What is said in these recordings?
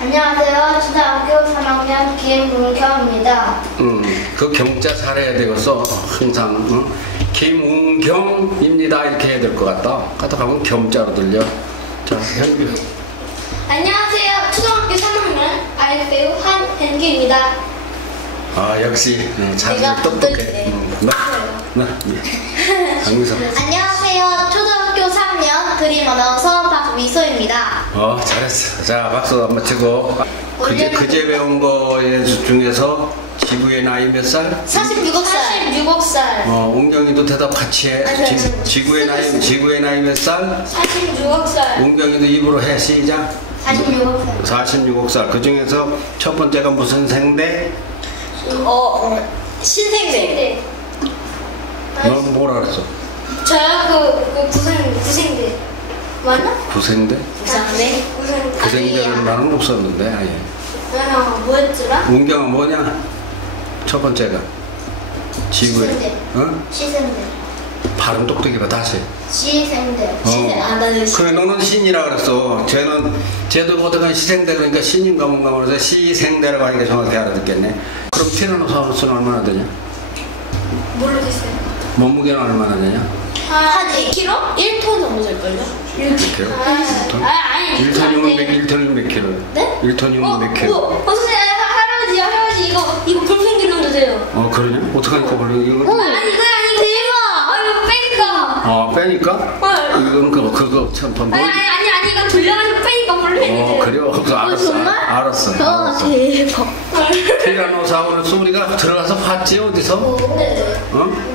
안녕하세요. 초등학교 3학년 김은경입니다. 그 경자 잘해야 되겠어. 항상 김은경입니다 이렇게 해야 될 것 같다. 가다 가면 경자로 들려. 자, 현규. 안녕하세요. 초등학교 3학년 아이배우 한현규입니다. 아, 역시 자세가 똑똑해. 강미서. 안녕하세요. 초등학교 3학년 드림 아나운서 박미소입니다. 잘했어. 자, 박수 한번 치고. 그제 배운 거 중에서 지구의 나이 몇 살? 46살. 웅경이도 대답 같이 해. 지구의 나이 몇 살? 46살. 웅경이도 입으로 해. 시작. 46살. 46살. 그 중에서 첫 번째가 무슨 생대? 신생대. 넌 뭐라 그랬어? 저요? 구생대. 맞나? 구생대? 구생대. 구생대라는 말은 없었는데, 아예. 뭐였더라? 웅경아 뭐냐? 첫 번째가. 지구의. 시생대. 발음 똑똑해봐, 다시. 시생대. 그래, 너는 신이라 그랬어. 쟤도 어떻게 시생대 그러니까 신인가 뭔가 그래서 시생대라고 하니까 정확히 알아듣겠네. 그럼 티라노사우루스는 얼마나 되냐? 모르겠어요. 몸무게는 얼마나 되냐? 한 2kg? 1톤 정도 될걸요? 1kg? 1톤이면 1톤이면 몇 킬로? 네? 1톤이면 몇 킬로? 선생님, 할아버지 이거 볼펜기름 주세요. 그러냐? 어떡하니까 볼펜기 이거? 아니 그게 아니고 대박! 이거 빼니까. 빼니까? 이건 그거 참 아니 이거 돌려가지고 빼니까 볼펜기 그래요? 알았어. 대박. 티라노사우루스 우리가 들어가서 봤지 어디서?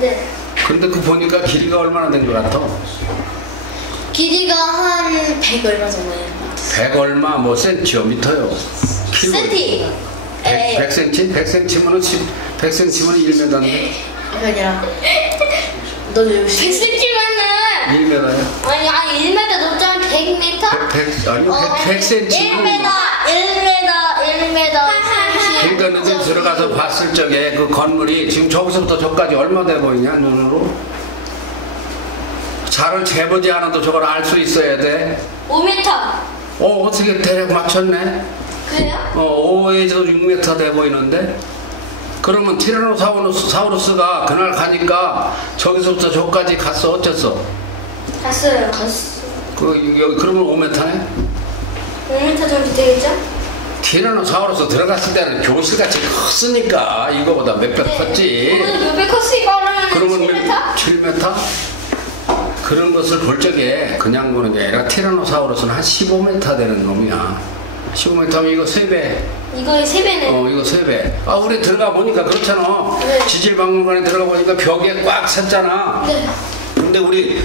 네. 근데 그 보니까 길이가 얼마나 된 것 같아? 길이가 한 100 얼마 정도예요. 100 얼마? 뭐 센치요? 미터요? 킬로? 센티. 100cm? 100cm면은 100cm면 1m인데? 아니라. 너 100cm면은 1m야? 아니 1m 넘잖아. 100m? 100cm. 1m. 그러니까 너희 들어가서 봤을 적에 그 건물이 지금 저기서부터 저까지 얼마 돼 보이냐 눈으로? 잘을 재보지 않아도 저걸 알 수 있어야 돼. 5m. 어떻게 대략 맞췄네? 그래요? 5에서 6m 돼 보이는데? 그러면 티라노사우루스가 그날 가니까 저기서부터 저까지 갔어. 어땠어? 갔어요. 그러면 5m네? 5m 정도 되겠죠? 티라노사우루스 들어갔을 때는 교실같이 컸으니까 이거보다 몇 배 컸지. 몇배 컸으니까 그러면 7m? 7m? 그런 것을 볼 적에 그냥 보는 게 아니라 티라노사우루스는 한 15m 되는 놈이야. 15m면 이거 3배. 이거 3배네. 이거 3배. 우리 들어가 보니까 그렇잖아. 네. 지질박물관에 들어가 보니까 벽에 꽉 찼잖아. 네. 근데 우리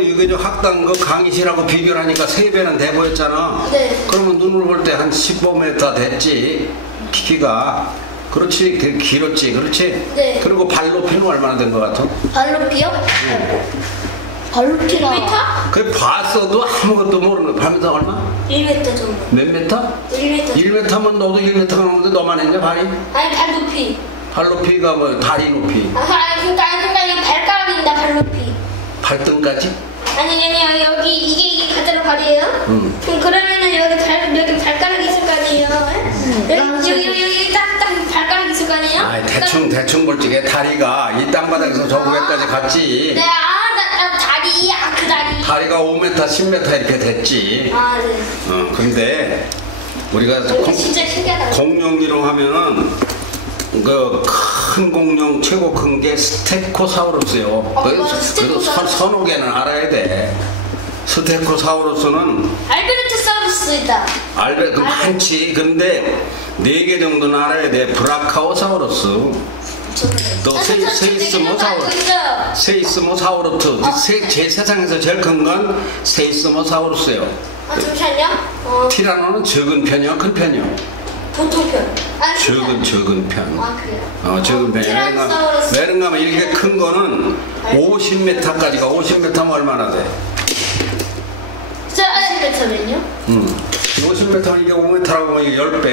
이거 저 학당 그 강의실하고 비교를 하니까 3배는 돼 보였잖아. 네. 그러면 눈으로 볼 때 한 15m 됐지. 키가. 그렇지. 되게 길었지. 그렇지? 네. 그리고 발 높이는 얼마나 된 것 같아? 발 높이요? 발 높이가 1m? 그래 봤어도 아무것도 모르는 발미터 얼마? 1m 정도. 몇 미터? 1m. 1m면 너도 1m가 넘는데 너만 했냐 발이? 아니 발 높이. 발 높이가 뭐 다리 높이? 그러니까 이거 발가락인다. 발 높이. 발등까지? 아니 여기 이게 가짜로 발이에요? 그럼 그러면은 여기 발가락이 있을 거 아니에요? 여기 딱 발가락이 있을 거 아니에요? 대충 볼 적에 다리가 이 땅바닥에서 저 위에까지 갔지. 네, 다리, 그 다리. 다리가 5m, 10m 이렇게 됐지. 네. 근데 우리가 진짜 신기하다. 공룡이라고 하면은 그 큰 공룡 최고 큰 게 스테고사우루스요. 그래도 서너 개는 알아야 돼. 스테고사우루스는 알베르토사우루스 있다. 알베르토 많지. 근데 4개 정도는 알아야 돼. 브라카오사우루스, 또 세이스모사우루스, 제 세상에서 제일 큰 건 세이스모사우루스예요. 잠시만요. 티라노는 적은 편이야, 큰 편이야? 보통 편. 적은 편. 그래요? 적은 편이야. 왜냐면 이렇게 큰 거는 50m까지가 50m면 얼마나 돼? 50m면요? 50m면 이게 5m라고 하면 이게 10배.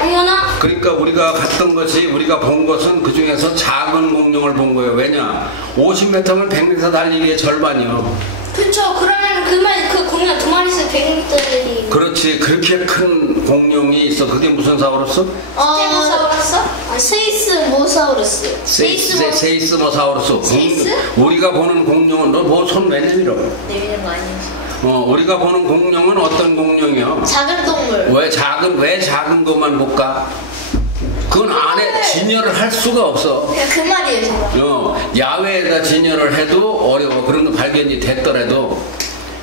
어머나. 그러니까 우리가 본 것은 그 중에서 작은 공룡을 본 거예요. 왜냐? 50m면 100m 달리기의 절반이요. 그쵸. 그러면 그 공룡 두 마리 있으면 100m짜리. 그렇지. 그렇게 큰 공룡이 있어. 그게 무슨 사우루스? 스테고사우루스? 세이스모사우루스. 세이스모사우루스. 세이스? 우리가 보는 공룡은 너 뭐 손 왜 내밀어? 내리는 거 아니에요? 우리가 보는 공룡은 어떤 공룡이야? 작은 동물. 왜 작은 것만 볼까? 그건 안에 진열을 할 수가 없어. 그 말이에요, 제가. 야외에다 진열을 해도 어려워. 그런 거 발견이 됐더라도.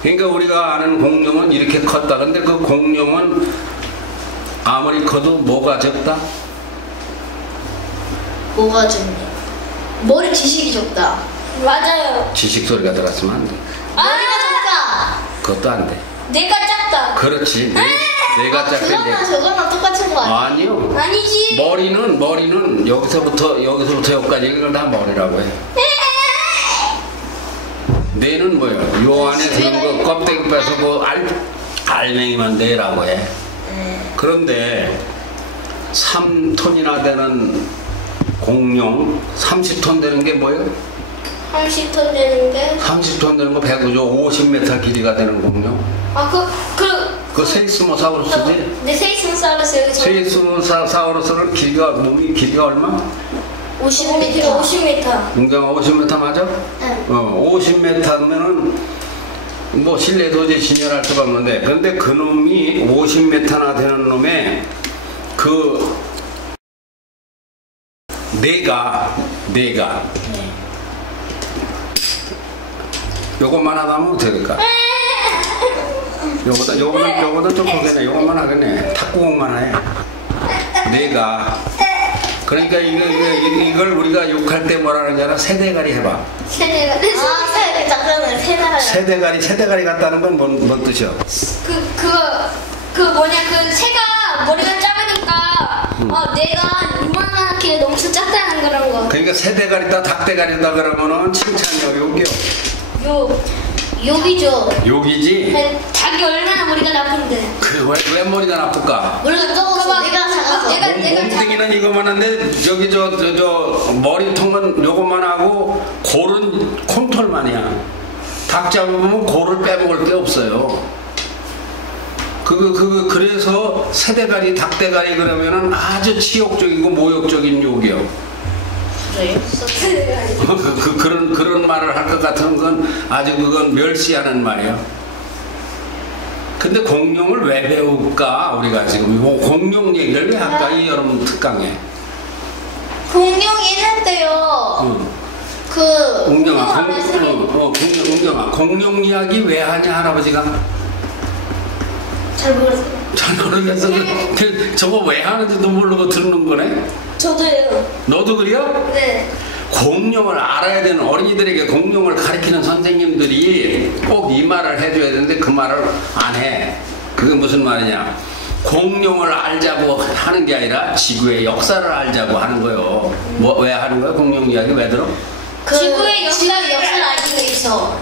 그러니까 우리가 아는 공룡은 이렇게 컸다. 근데 그 공룡은 아무리 커도 뭐가 적다? 뭐가 적니? 머리 지식이 적다. 맞아요. 지식 소리가 들어갔으면 안 돼. 머리가 적다. 그것도 안 돼. 내가 작다. 그렇지. 내가 작게 그거나 저거나 똑같은 거 아니에요? 아니요. 아니지. 머리는 여기서부터 여기까지 이걸 다 머리라고 해. 뇌는 뭐예요? 요 안에 드는 거 껍데기 빼서 그 알맹이만 뇌라고 해. 그런데 3톤이나 되는 공룡, 30톤 되는 게 뭐예요? 30톤 되는 게. 30톤 되는 거 50m 길이가 되는 공룡. 그 세이스모사우루스지? 네, 세이스모사우루스 여기 저. 세이스모사우루스는 몸이 길이가 얼마? 50m. 50m. 웅경아 50m 맞아? 네. 50m면은 뭐 실내 도저히 진열할 수가 없는데, 그런데 그 놈이 50m나 되는 놈에 그 뇌가 요것만 하다 하면 어떻게 될까? 요거보다 좀 크겠네. 요것만 하겠네. 탁구공만 해. 뇌가. 그러니까 이걸 우리가 욕할 때 뭐라는 줄 알아? 세대가리 해봐. 세대가리. 잠깐만, 세대가리 같다는 건 뭔 뜻이야? 그 새가 머리가 작으니까 내가 이만하게 너무 작다는 그런 거. 그러니까 세대가리다 닭대가리다 그러면은 칭찬이야. 욕이죠. 욕이지? 닭이 얼마나 머리가 나쁜데. 왜 머리가 나쁠까? 머리가 적어서 내가 작아서. 몸뚱이는 이거만 한데 저기 저 머리통은 요것만 하고 골은 콘톨만이야. 닭 잡으면 골을 빼먹을 게 없어요. 그래서 세대가리 닭대가리 그러면은 아주 치욕적이고 모욕적인 욕이요. 그런 말을 할 것 같은 건 아주 그건 멸시하는 말이에요. 근데 공룡을 왜 배울까? 우리가 지금 공룡 얘기를 왜 할까? 이 여름 특강에. 공룡 있는데요. 웅경아, 공룡 이야기 왜 하냐, 할아버지가? 잘 모르겠어요. 잘 모르겠어. 저거 왜 하는지도 모르고 듣는 거네? 저도요. 너도 그래요? 네. 공룡을 알아야 되는 어린이들에게 공룡을 가르치는 선생님들이 꼭 이 말을 해줘야 되는데 그 말을 안 해. 그게 무슨 말이냐? 공룡을 알자고 하는 게 아니라 지구의 역사를 알자고 하는 거요. 왜 하는 거야? 공룡 이야기 왜 들어? 지구의 역사를 알기 위해서.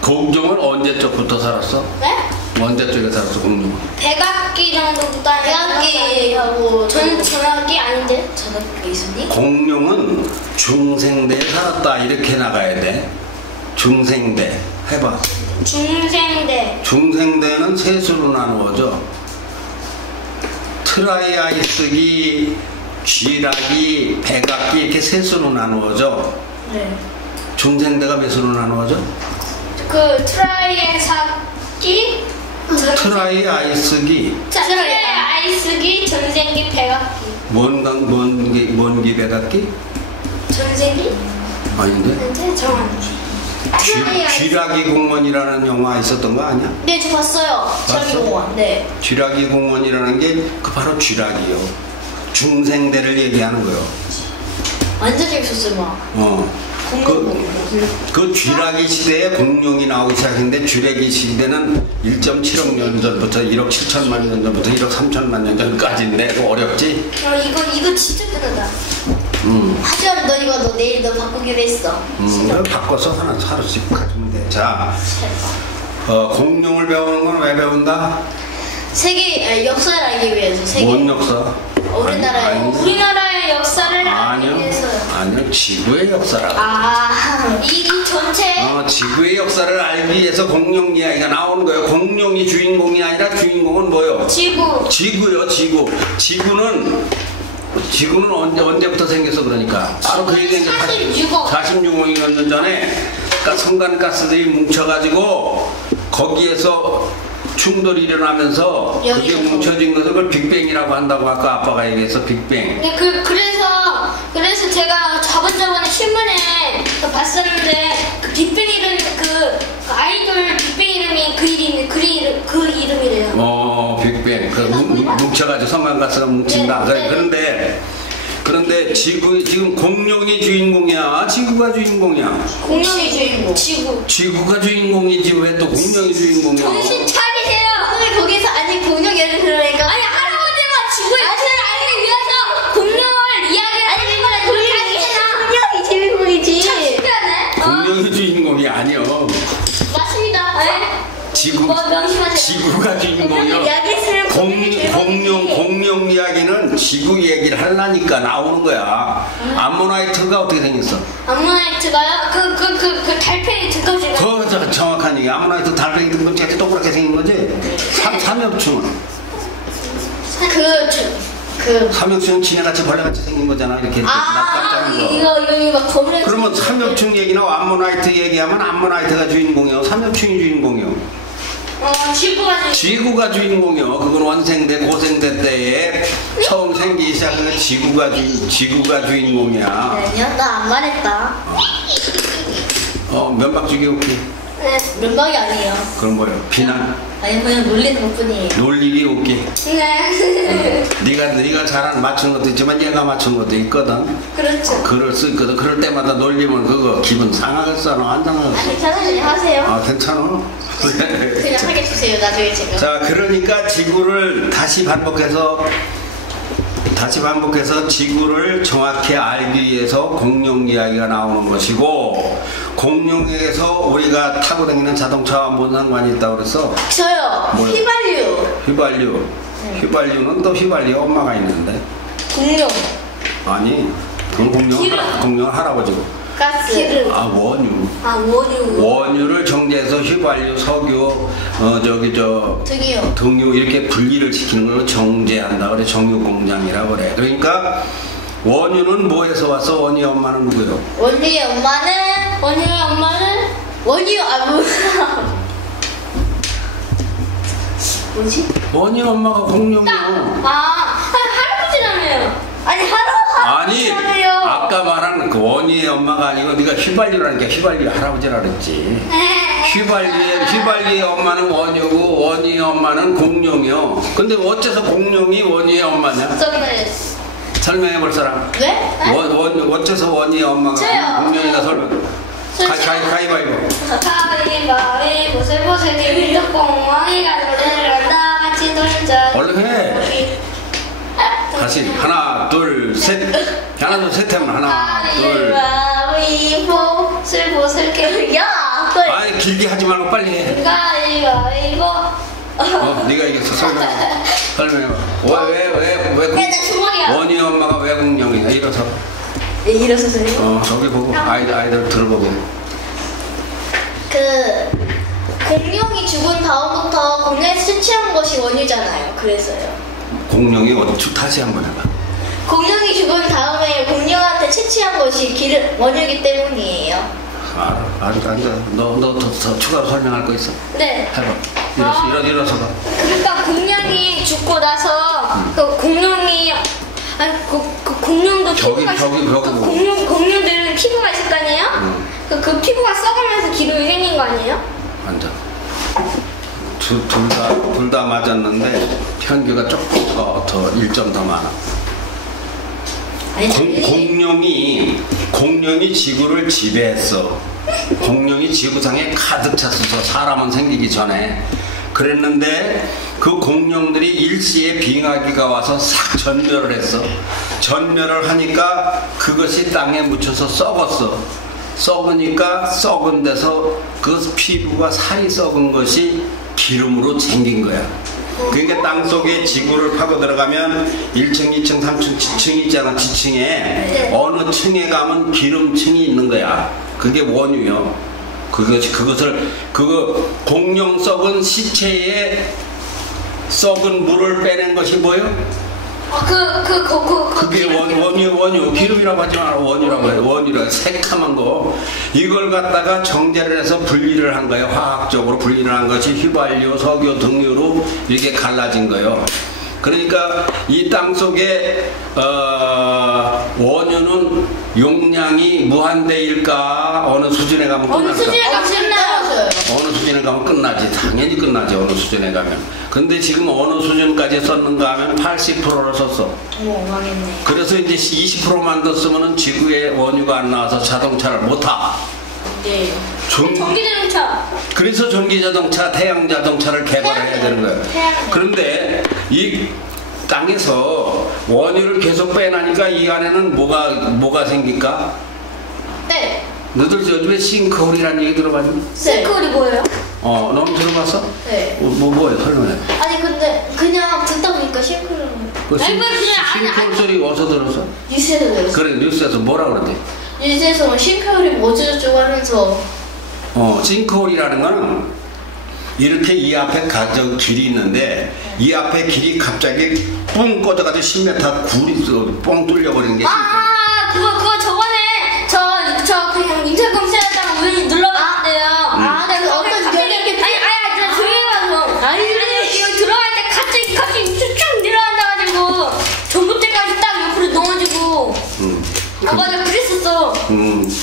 공룡은 언제적부터 살았어? 네? 언제적에 살았어, 공룡은? 백악기 정도부터 백악기하고 전악기 아닌데? 전악기 있으니? 공룡은 중생대에 살았다 이렇게 나가야 돼. 중생대 해봐. 중생대. 중생대는 셋으로 나누어져. 트라이아이스기, 쥐라기, 백악기 이렇게 셋으로 나누어져. 네. 중생대가 몇으로 나누어져? 트라이아이스기, 트라이아이스기, 전생기, 백악기. 뭔기 백악기? 전생기? 아닌데? 근데 정확히. 쥐라기 공원이라는 영화 있었던 거 아니야? 네, 저 봤어요. 쥐라기공원. 네. 쥐라기 공원이라는 게 그 바로 쥐라기요. 중생대를 얘기하는 거요. 완전 재밌었어요, 막. 그 쥐라기 시대에 공룡이 나오기 시작했는데 쥐라기 시대는 1.7억 년 전부터 1억 7천만 년 전부터 1억 3천만 년 전까지인데 어렵지? 이거 진짜 편하다. 하지만 너 내일 너 바꾸기로 했어. 이걸 바꿔서 하루씩 가지면 돼. 자, 공룡을 배우는 건 왜 배운다? 역사를 알기 위해서. 뭔 역사? 우리나라에. 아니, 우리나라에 공룡의 역사를 알기 위해서요. 아니요, 지구의 역사라고. 이 전체. 지구의 역사를 알기 위해서 공룡 이야기가 나오는 거예요. 공룡이 주인공이 아니라 주인공은 뭐요? 지구요, 지구. 지구는 언제부터 생겼어? 그러니까 바로 그 얘기가 46억 년 전에 성간가스들이 뭉쳐가지고 거기에서 충돌이 일어나면서 그게 뭉쳐진 것을 그걸 빅뱅이라고 한다고 아까 아빠가 얘기해서 빅뱅. 네, 그래서 제가 저번에 신문에 봤었는데 그 빅뱅 이름 그 아이돌 빅뱅 이름이 그 이름이래요. 빅뱅. 뭉쳐가지고 성간가스가 뭉친다. 네. 그런데 지금 공룡이 주인공이야? 지구가 주인공이야? 공룡이 주인공. 지구가 주인공이지 왜 또 공룡이 주인공이야? 정신 차리세요. 거기서 공룡 예를 들으니까 할아버지가 지구의 역사를 알기 위해서 공룡을 이야기를 공룡이 주인공이지. 공룡이 주인공이 아니요. 맞습니다. 지구가 주인공이요. 공룡 이야기는 지구 얘기를 하려니까 나오는 거야. 암모나이트가 어떻게 생겼어? 암모나이트가요? 그 달팽이 등껍질. 정확한 얘기. 암모나이트 달팽이 등껍질같이 동그랗게 생긴 거지? 삼엽충은? 삼엽충은 지네같이 벌레같이 생긴 거잖아. 이렇게 납작작은 거. 이거 막 검은. 그러면 삼엽충 얘기나 암모나이트 얘기하면 암모나이트가 주인공이요. 삼엽충이 주인공이요. 지구가 주인공이요. 그건 원생대 고생대 때에 처음 생기기 시작한 지구가 주인공이야. 아니야, 나 안 말했다. 면박주기 오케이. 네, 면박이 아니에요. 그럼 뭐예요? 비난? 아니, 그냥 놀리는 것뿐이에요. 놀리기 오케이. 네. 네가 잘한 맞춘 것도 있지만 얘가 맞춘 것도 있거든. 그렇죠. 글을 수 있거든. 그럴 때마다 놀리면 그거 기분 상하겠어? 안 상하겠어? 괜찮아요. 하세요. 괜찮아? 그냥 하게 주세요. 나중에 제가. 자, 그러니까 지구를 다시 반복해서 지구를 정확히 알기 위해서 공룡 이야기가 나오는 것이고, 공룡에서 우리가 타고 다니는 자동차와 뭔 상관이 있다고 그랬어? 저요. 뭐요? 휘발유. 휘발유는 또 휘발유 엄마가 있는데. 공룡. 아니, 그건 공룡 할아버지고. 가스. 원유. 원유를 정제해서 휘발유, 석유, 등유 이렇게 분리를 시키는 걸로 정제한다 그래. 정유 공장이라고 그래. 그러니까 원유는 뭐에서 왔어? 원유의 엄마는 누구요? 원유의 엄마는 뭐지? 원유의 엄마가 공룡이요. 할아버지라며요. 아니, 아까 말한 그 원유의 엄마가 아니고 네가 휘발유라니까 휘발유 할아버지라 그랬지. 휘발유의 엄마는 원유고 원유의 엄마는 공룡이요. 근데 어째서 공룡이 원유의 엄마냐? 설명해 볼 사람. 왜? 어째서 원유의 엄마가 저요. 공룡이다 설명. 가위바위보. 가위바위보 세보세기 뚜껑왕이가 노래를 같이 놀자. 얼른 해. 다시 하나 둘 셋 하면 하나 둘. 가위바위보 슬슬게. 야. 아니 길게 하지 말고 빨리 해. 가위바위보. 네가 이겼어. 설명해봐. 왜 나 주머니야. 원희 엄마가 왜 공룡이야? 일어서. 네, 일어서세요. 저기 보고 아이들 들어보고. 공룡이 죽은 다음부터 공룡에 채취한 것이 원유잖아요. 그래서요. 공룡이 다시 한번 해봐. 공룡이 죽은 다음에 공룡한테 채취한 것이 원유기 때문이에요. 앉아. 너 더 추가로 설명할 거 있어? 네. 해봐. 일어서봐. 그러니까 공룡이 죽고 나서 그 공룡이 공룡도 피부가 공룡들은 피부가 있을 거 아니에요? 그 피부가 썩으면서 기름이 생긴 거 아니에요? 앉아. 둘 다 맞았는데 현규가 조금 더 1점 더 많아. 공룡이 지구를 지배했어. 공룡이 지구상에 가득 찼어서 사람은 생기기 전에 그랬는데 그 공룡들이 일시에 빙하기가 와서 싹 전멸을 했어. 전멸을 하니까 그것이 땅에 묻혀서 썩었어. 썩으니까 썩은 데서 그 피부가 살이 썩은 것이 기름으로 생긴 거야. 그러니까 땅속에 지구를 파고 들어가면 1층, 2층, 3층, 지층이 있잖아. 지층에 네. 어느 층에 가면 기름층이 있는 거야. 그게 원유요. 그것을 공룡 썩은 시체에 썩은 물을 빼낸 것이 뭐예요? 그게 원유 기름이라고 하지 마라. 원유라고 해요. 원유라고 새카만 거. 이걸 갖다가 정제를 해서 분리를 한 거예요. 화학적으로 분리를 한 것이 휘발유, 석유 등류로 이렇게 갈라진 거예요. 그러니까 이 땅 속에 원유는 용량이 무한대일까? 어느 수준에 가면 끝날까? 어느 수준에 가면 끝나요. 어느 수준에 가면 끝나지. 당연히 끝나지. 어느 수준에 가면. 근데 지금 어느 수준까지 썼는가 하면 80%를 썼어. 망했네. 그래서 이제 20%만 더 쓰면은 지구에 원유가 안 나와서 자동차를 못 타. 네. 전기자동차. 그래서 전기자동차, 태양자동차를 개발해야 되는 거예요. 그런데 이 땅에서 원유를 계속 빼나니까 이 안에는 뭐가 생길까? 네. 너들 요즘에 싱크홀이라는 얘기 들어봤니? 싱크홀이 뭐예요? 너는 들어봤어? 네. 뭐예요? 설명해. 아니 근데 그냥 듣다 보니까 싱크를 싱크홀 소리 어디서 들었어? 뉴스에서 들었어. 그래, 뉴스에서 뭐라 그러대? 뉴스에서 싱크홀이 뭐저쩌고 하면서 싱크홀이라는 거는 이렇게 이 앞에 길이 있는데 이 앞에 길이 갑자기 뿡 꺼져가지고 10m 굴이 뻥 뚫려버리는 게 싱크홀. 그거 저번에 저 그냥 인천공사에다가 우연히 눌러봤는데요. 네, 그 어떤 갑자기 저 조용히 해봐서 이거 들어갈 때 갑자기 쭉 내려앉아가지고 전봇대까지 딱 옆으로 넘어지고 맞아 그랬었어.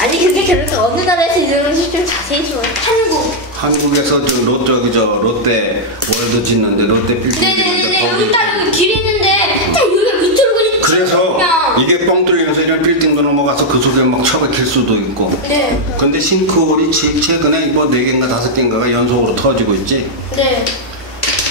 아니 그게 그렇게 어느 나라에서 일어나는지 좀 자세히 좀. 한국에서 롯데 월드 짓는데 롯데 빌딩 네네네 여기 딱 여기 길 있는데 딱 여기가 밑으로 그래서 그냥. 이게 뻥 뚫리면서 이런 빌딩도 넘어가서 그 속에 막 처박힐 수도 있고. 네. 근데 싱크홀이 최근에 뭐 4개인가 5개인가가 연속으로 터지고 있지. 네.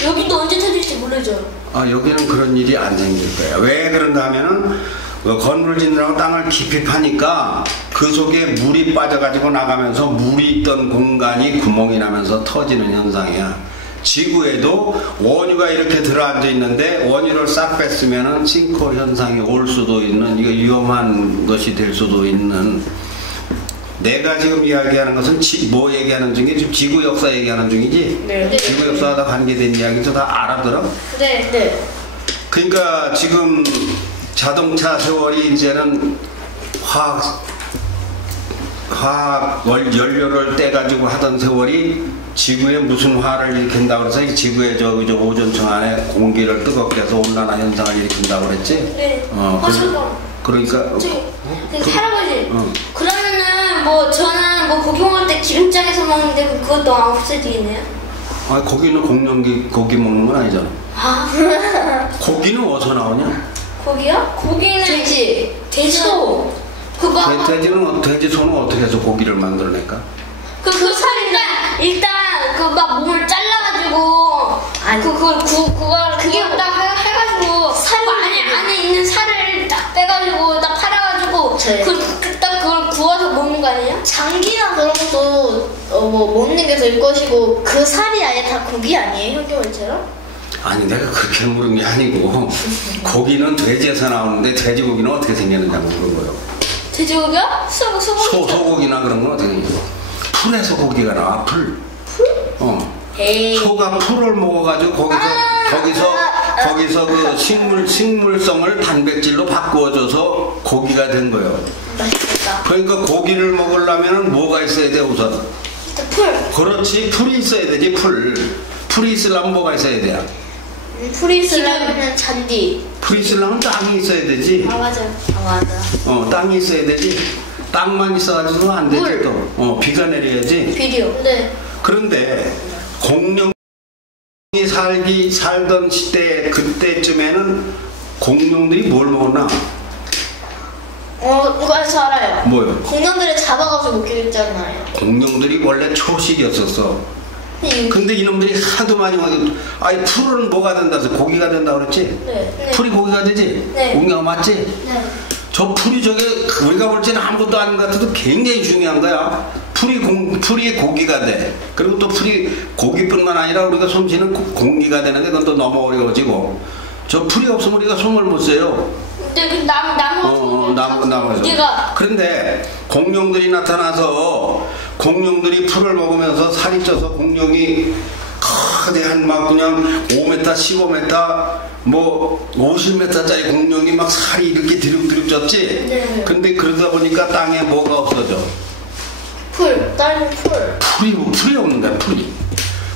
여기도 언제 터질지 모르죠. 여기는 그런 일이 안 생길 거야. 왜 그런가 하면은 건물 짓느라고 땅을 깊이 파니까 그 속에 물이 빠져가지고 나가면서 물이 있던 공간이 구멍이 나면서 터지는 현상이야. 지구에도 원유가 이렇게 들어앉아 있는데 원유를 싹 뺐으면은 싱크홀 현상이 올 수도 있는, 이거 위험한 것이 될 수도 있는. 내가 지금 이야기하는 것은 뭐 얘기하는 중에 지금 지구 역사 얘기하는 중이지? 네. 지구 역사와 관계된 이야기도 다 알아들어? 네. 네. 그러니까 지금 자동차 세월이 이제는 화학 연료를 떼가지고 하던 세월이 지구에 무슨 화를 일으킨다고 그래서 이 지구의 저 오존층 안에 공기를 뜨겁게 해서 온난화 현상을 일으킨다고 그랬지? 네. 그러니까 할아버지. 그러면은 뭐 저는 뭐 고기 먹을 때 기름장에서 먹는데 그것도 없어지겠네요? 고기는 공룡 고기 먹는 건 아니잖아. 고기는 어디서 나오냐? 고기요? 고기는 돼지소. 돼지 소는 어떻게 해서 고기를 만들어낼까? 그 살인데 일단 그 막 몸을 잘라가지고 그게 딱 해가지고 안에 있는 살을 딱 빼가지고 딱 팔아가지고 딱 그걸 구워서 먹는 거 아니에요? 장기나 그런 것도 뭐 먹는 게 될 것이고 그 살이 아예 다 고기 아니에요, 현경월처럼? 아니 내가 그렇게 물은 게 아니고 고기는 돼지에서 나오는데 돼지고기는 어떻게 생겼느냐고 물은 거예요. 돼지고기요? 소고기나 그런 건 어떻게 생겨? 풀에서 고기가 나와. 풀? 소가 풀을 먹어가지고 거기서 그 식물성을 단백질로 바꾸어줘서 고기가 된 거예요. 맛있겠다. 그러니까 고기를 먹으려면 뭐가 있어야 돼 우선? 풀. 그렇지, 풀이 있어야 되지. 풀이 있으려면 뭐가 있어야 돼? 풀이 있으려면 잔디. 풀이 있으려면 땅이 있어야 되지. 맞아. 땅이 있어야 되지. 땅만 있어가지고 안 되지. 물. 또 비가 내려야지. 비료. 네. 그런데 공룡이 살던 시대 그때쯤에는 공룡들이 뭘 먹었나? 그거에서 알아요. 뭐요? 공룡들을 잡아가지고 먹기로 했잖아요. 공룡들이 원래 초식이었었어. 근데 이놈들이 하도 많이 먹어서 풀은 뭐가 된다 해서 고기가 된다 그랬지? 네. 풀이 고기가 되지? 네. 공룡 맞지? 네. 저 풀이 저게 우리가 볼 때는 아무것도 아닌 것 같아도 굉장히 중요한 거야. 풀이 고기가 돼. 그리고 또 풀이 고기뿐만 아니라 우리가 숨 쉬는 공기가 되는데 그건 또 너무 어려워지고 저 풀이 없으면 우리가 숨을 못 쉬어요. 근데 그 나무에서 우리가 그런데 공룡들이 나타나서 공룡들이 풀을 먹으면서 살이 쪄서 공룡이 거대한 막 그냥 5m, 15m 뭐 50m짜리 공룡이 막 살이 이렇게 드륵드륵 쪘지. 네. 근데 그러다 보니까 땅에 뭐가 없어져? 땅 풀. 풀이 없는 거야.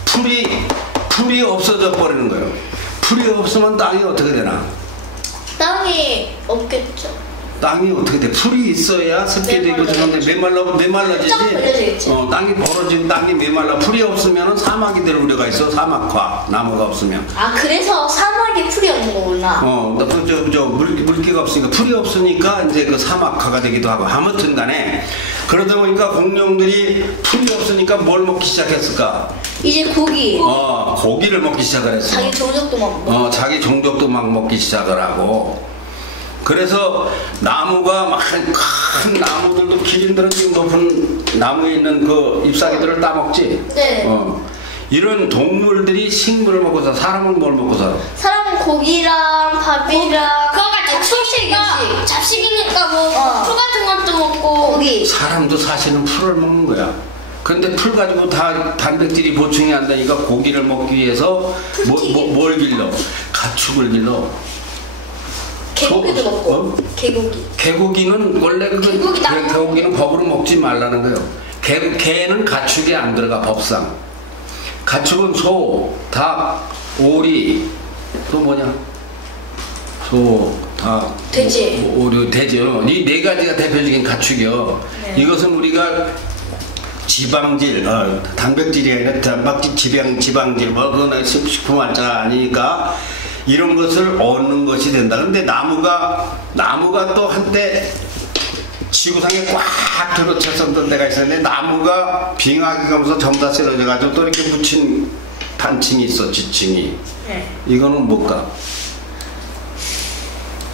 풀이 없어져 버리는 거예요. 풀이 없으면 땅이 어떻게 되나? 땅이 없겠죠. 땅이 어떻게 돼? 풀이 있어야 습기도 있고 저런데 메말라지지. 땅이 벌어지고 땅이 메말라. 풀이 없으면 사막이 될 우려가 있어. 사막화 나무가 없으면. 아 그래서 사막에 풀이 없는 거구나. 물기가 없으니까 풀이 없으니까 이제 그 사막화가 되기도 하고 아무튼간에 그러다 보니까 공룡들이 풀이 없으니까 뭘 먹기 시작했을까? 이제 고기. 고기를 먹기 시작을 했어. 자기 종족도 막. 자기 종족도 막 먹기 시작을 하고. 그래서 나무가 막 큰 나무들도 기린들은 지금 높은 나무에 있는 그 잎사귀들을 따먹지. 네. 이런 동물들이 식물을 먹고 살아. 사람은 뭘 먹고 살아? 사람은 고기랑 밥이랑. 그러니까 잡식이니까 뭐 풀 같은 것도 먹고. 고기. 사람도 사실은 풀을 먹는 거야. 근데 풀 가지고 다 단백질이 보충이 안 되니까 고기를 먹기 위해서 뭘 길러? 가축을 길러. 개고기도 먹고. 개고기는 원래 개고기는 법으로 먹지 말라는 거예요. 개는 가축이 안 들어가 법상. 가축은 소, 닭, 오리 또 뭐냐? 소, 닭, 돼지. 오리, 돼지요. 이 네 가지가 대표적인 가축이요. 네. 이것은 우리가 지방질, 단백질이 아니라 지방질, 그거는 식품환자가 아니니까. 이런 것을 얻는 것이 된다. 근데 나무가 또 한때 지구상에 꽉 들어찼었던 데가 있었는데 나무가 빙하기 가면서 전부 다 쓰러져가지고 또 이렇게 묻힌 단층이 있어, 지층이. 네. 이거는 뭘까?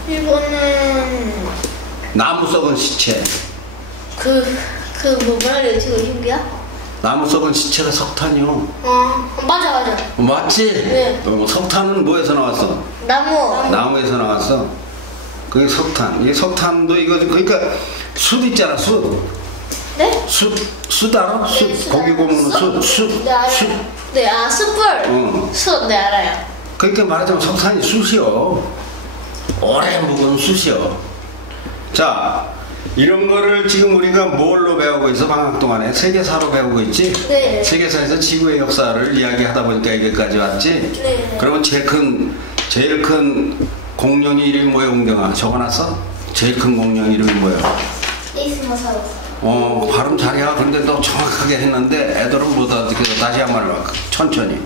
이거는 나무 썩은 시체. 뭐라 그러지? 그 흉기야? 나무 썩은 시체가 석탄이요. 맞아. 맞지? 네. 석탄은 뭐에서 나왔어? 나무에서 나왔어. 그게 석탄. 이게 석탄도 그러니까 숯 있잖아, 숯. 네? 숯 알아? 숯. 고기 구워 먹는 숯. 네, 알아요. 네, 숯불. 숯, 네, 알아요. 그러니까 말하자면 석탄이 숯이요. 오래 묵은 숯이요. 자, 이런 거를 지금 우리가 뭘로 배우고 있어? 방학 동안에 세계사로 배우고 있지? 네. 세계사에서 지구의 역사를 이야기하다 보니까 여기까지 왔지? 네. 그러면 제일 큰 공룡이 이름이 뭐야, 웅경아? 적어놨어? 제일 큰 공룡 이름이 뭐야? 세이스모사우루스. 발음 잘해. 근데 너 정확하게 했는데 애들은 못 알아듣겠어. 다시 한 말로 천천히.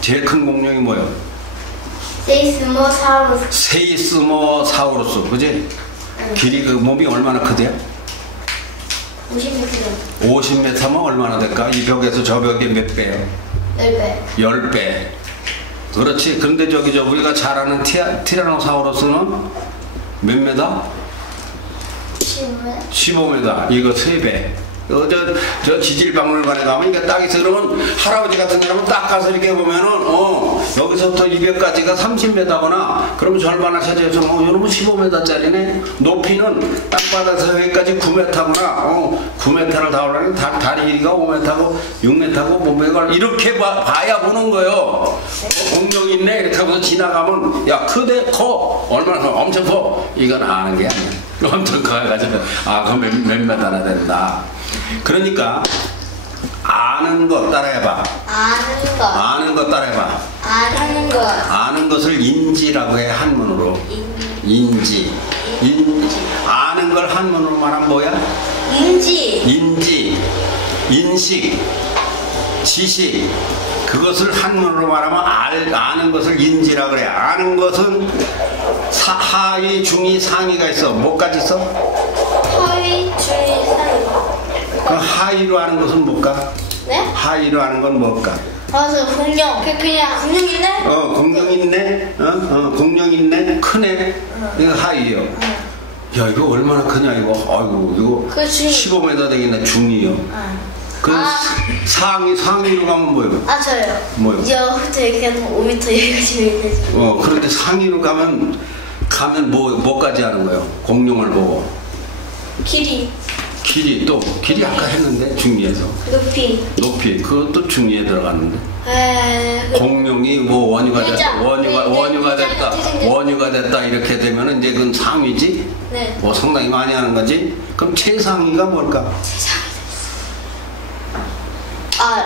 제일 큰 공룡이 뭐야? 세이스모사우루스, 그지? 길이 그 몸이 얼마나 크대요? 50m. 50m면 얼마나 될까? 이 벽에서 저 벽이 몇 배예요? 10배. 10배. 그렇지. 근데 우리가 잘 아는 티라노사우루스는 몇 메다? 15m. 이거 3배. 저 지질박물관에 가면 이게 딱 있어. 그러면 할아버지 같은 사람은 딱 가서 이렇게 보면은 여기서부터 200까지가 30m거나 그러면 절반 하셔서 여러분 15m짜리네. 높이는 땅바닥에서 여기까지 9m구나. 9m를 다 올라가면 다리 길이가 5m고 6m고 몸매가 이렇게 봐야 보는 거예요. 공룡 있네 이렇게 하면서 지나가면 야 커 얼마나 엄청 커 이건 아는 게 아니야. 엄청 커가지고 그럼 몇 메다나 된다. 그러니까 아는 것 따라해봐. 아는 것 따라해봐. 아는 것을 인지라고 해. 한문으로 인지. 아는 걸 한문으로 말하면 뭐야? 인지, 인식, 지식. 그것을 한문으로 말하면 아는 것을 인지라고 그래. 아는 것은 하위, 중위, 상위가 있어. 뭐까지 있어? 하위, 중위, 상위. 그 하위로 아는 것은 뭘까? 네? 하위로 아는 건 뭘까? 저 공룡. 그냥 공룡 있네? 공룡 있네? 공룡 있네? 크네? 이거 하위요. 야 이거 얼마나 크냐 이거. 아이고 이거 그 중- 15m 되겠네. 중이요. 그 상위로 가면 뭐예요? 저요. 뭐요? 여기부터 이렇게 하면 5m 여기까지 있는데. 그런데 상위로 가면 뭐까지 하는 거예요? 공룡을 보고. 길이, 길이 아까 했는데 중위에서. 높이 그것도 중위에 들어갔는데. 공룡이 뭐 원유가 됐다, 원유가 됐다 이렇게 되면은 이제 그건 상위지. 네. 뭐 상당히 많이 하는 거지. 그럼 최상위가 뭘까?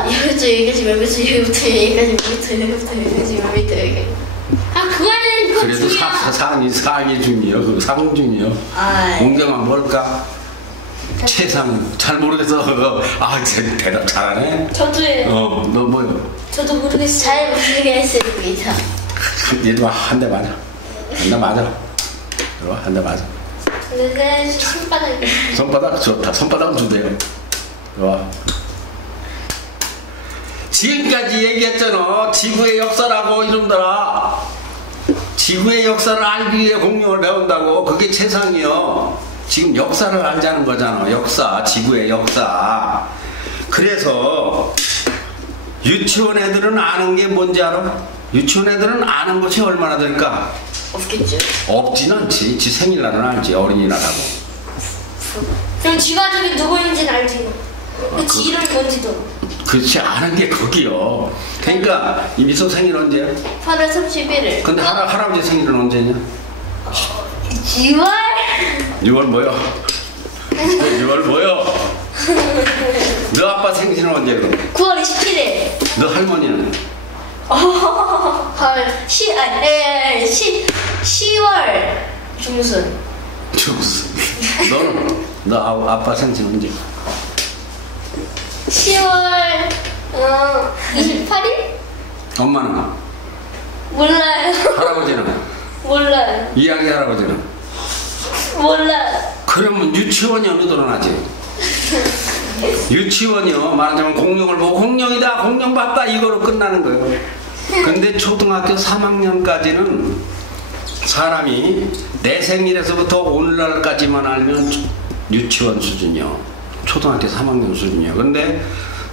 여기부터 여기까지 몇 미터, 여기부터 여기까지 몇 미터, 여기부터 여기까지 몇 미터, 여기까지. 그거는 그래도 상위 중이요. 그 상중이요. 공경아 뭘까? 최상 잘 모르겠어. 대답 잘하네. 저도예요. 너 뭐요? 저도 모르겠어요. 잘 모르겠습니다. 얘도 한 대 맞아. 한 대 맞아. 근데 손바닥이. 손바닥 좋다. 손바닥은 주대요. 좋아. 지금까지 얘기했잖아. 지구의 역사라고 이놈들아. 지구의 역사를 알기 위해 공룡을 배운다고. 그게 최상이요. 지금 역사를 알자는 거잖아. 역사, 지구의 역사. 그래서 유치원 애들은 아는 게 뭔지 알아? 유치원 애들은 아는 것이 얼마나 될까? 없겠죠. 없진 않지. 지 생일날은 알지. 어린이날하고. 그럼 지 가족이 누구인지는 알지. 지 이름이 뭔지도. 그렇지. 아는 게 거기요. 그러니까 이 미소 생일 언제야? 8월 31일. 근데 할아버지 생일은 언제냐? 6월? 6월 뭐요? 6월 뭐요? 너 아빠 생신은 언제 그럼? 9월 27일. 너 할머니는? 헐. 10월 중순. 너는? 너 아빠 생신 언제? 10월 28일? 엄마는? 몰라요. 할아버지는? 몰라요. 이야기 할아버지는? 몰라요. 그러면 유치원이 어느 들어나지? 유치원이요. 말하자면 공룡을 보고 공룡이다, 공룡 봤다 이거로 끝나는 거예요. 근데 초등학교 3학년까지는 사람이 내 생일에서부터 오늘날까지만 알면 유치원 수준이요. 초등학교 3학년 수준이요. 근데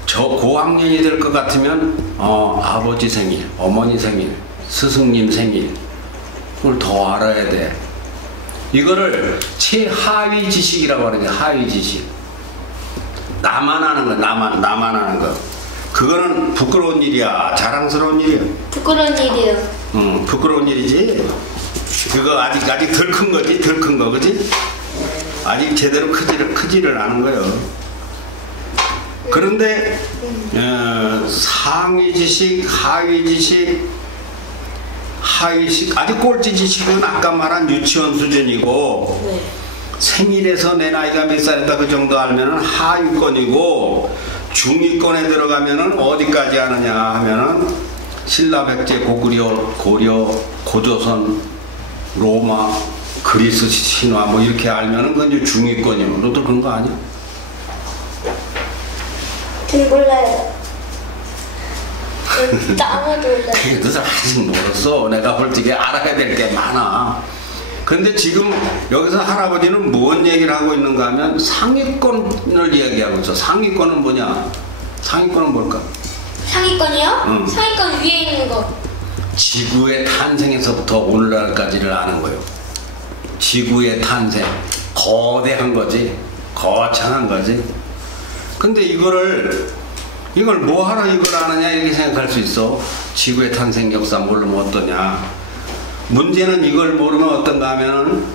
저 고학년이 될 것 같으면 아버지 생일, 어머니 생일, 스승님 생일 그걸 더 알아야 돼. 이거를 최하위 지식이라고 하는 게 하위 지식. 나만 아는 거, 나만 아는 거. 그거는 부끄러운 일이야, 자랑스러운 일이야. 부끄러운 일이에요. 부끄러운 일이지. 그거 아직 덜 큰 거지, 덜 큰 거, 그지? 아직 제대로 크지를 않은 거예요. 그런데 상위 지식, 하위 지식, 아주 꼴찌 지식은 아까 말한 유치원 수준이고, 네. 생일에서 내 나이가 몇 살이다 그 정도 알면은 하위권이고, 중위권에 들어가면은 어디까지 하느냐 하면은 신라, 백제, 고려, 고조선, 로마, 그리스 신화 뭐 이렇게 알면은 그건 이제 중위권이에요. 너도 그런 거 아니야? 몰라요. 아무도 몰라요. 그게 너 아직 멀었어. 내가 볼 적에 알아야 될 게 많아. 근데 지금 여기서 할아버지는 뭔 얘기를 하고 있는가 하면 상위권을 이야기하고 있어. 상위권은 뭐냐? 상위권은 뭘까? 상위권이요? 상위권 위에 있는 거. 지구의 탄생에서부터 오늘날까지를 아는 거예요. 지구의 탄생. 거대한 거지. 거창한 거지. 근데 이걸 뭐하러 이걸 아느냐 이렇게 생각할 수 있어. 지구의 탄생 역사 모르면 어떠냐. 문제는 이걸 모르면 어떤가 하면은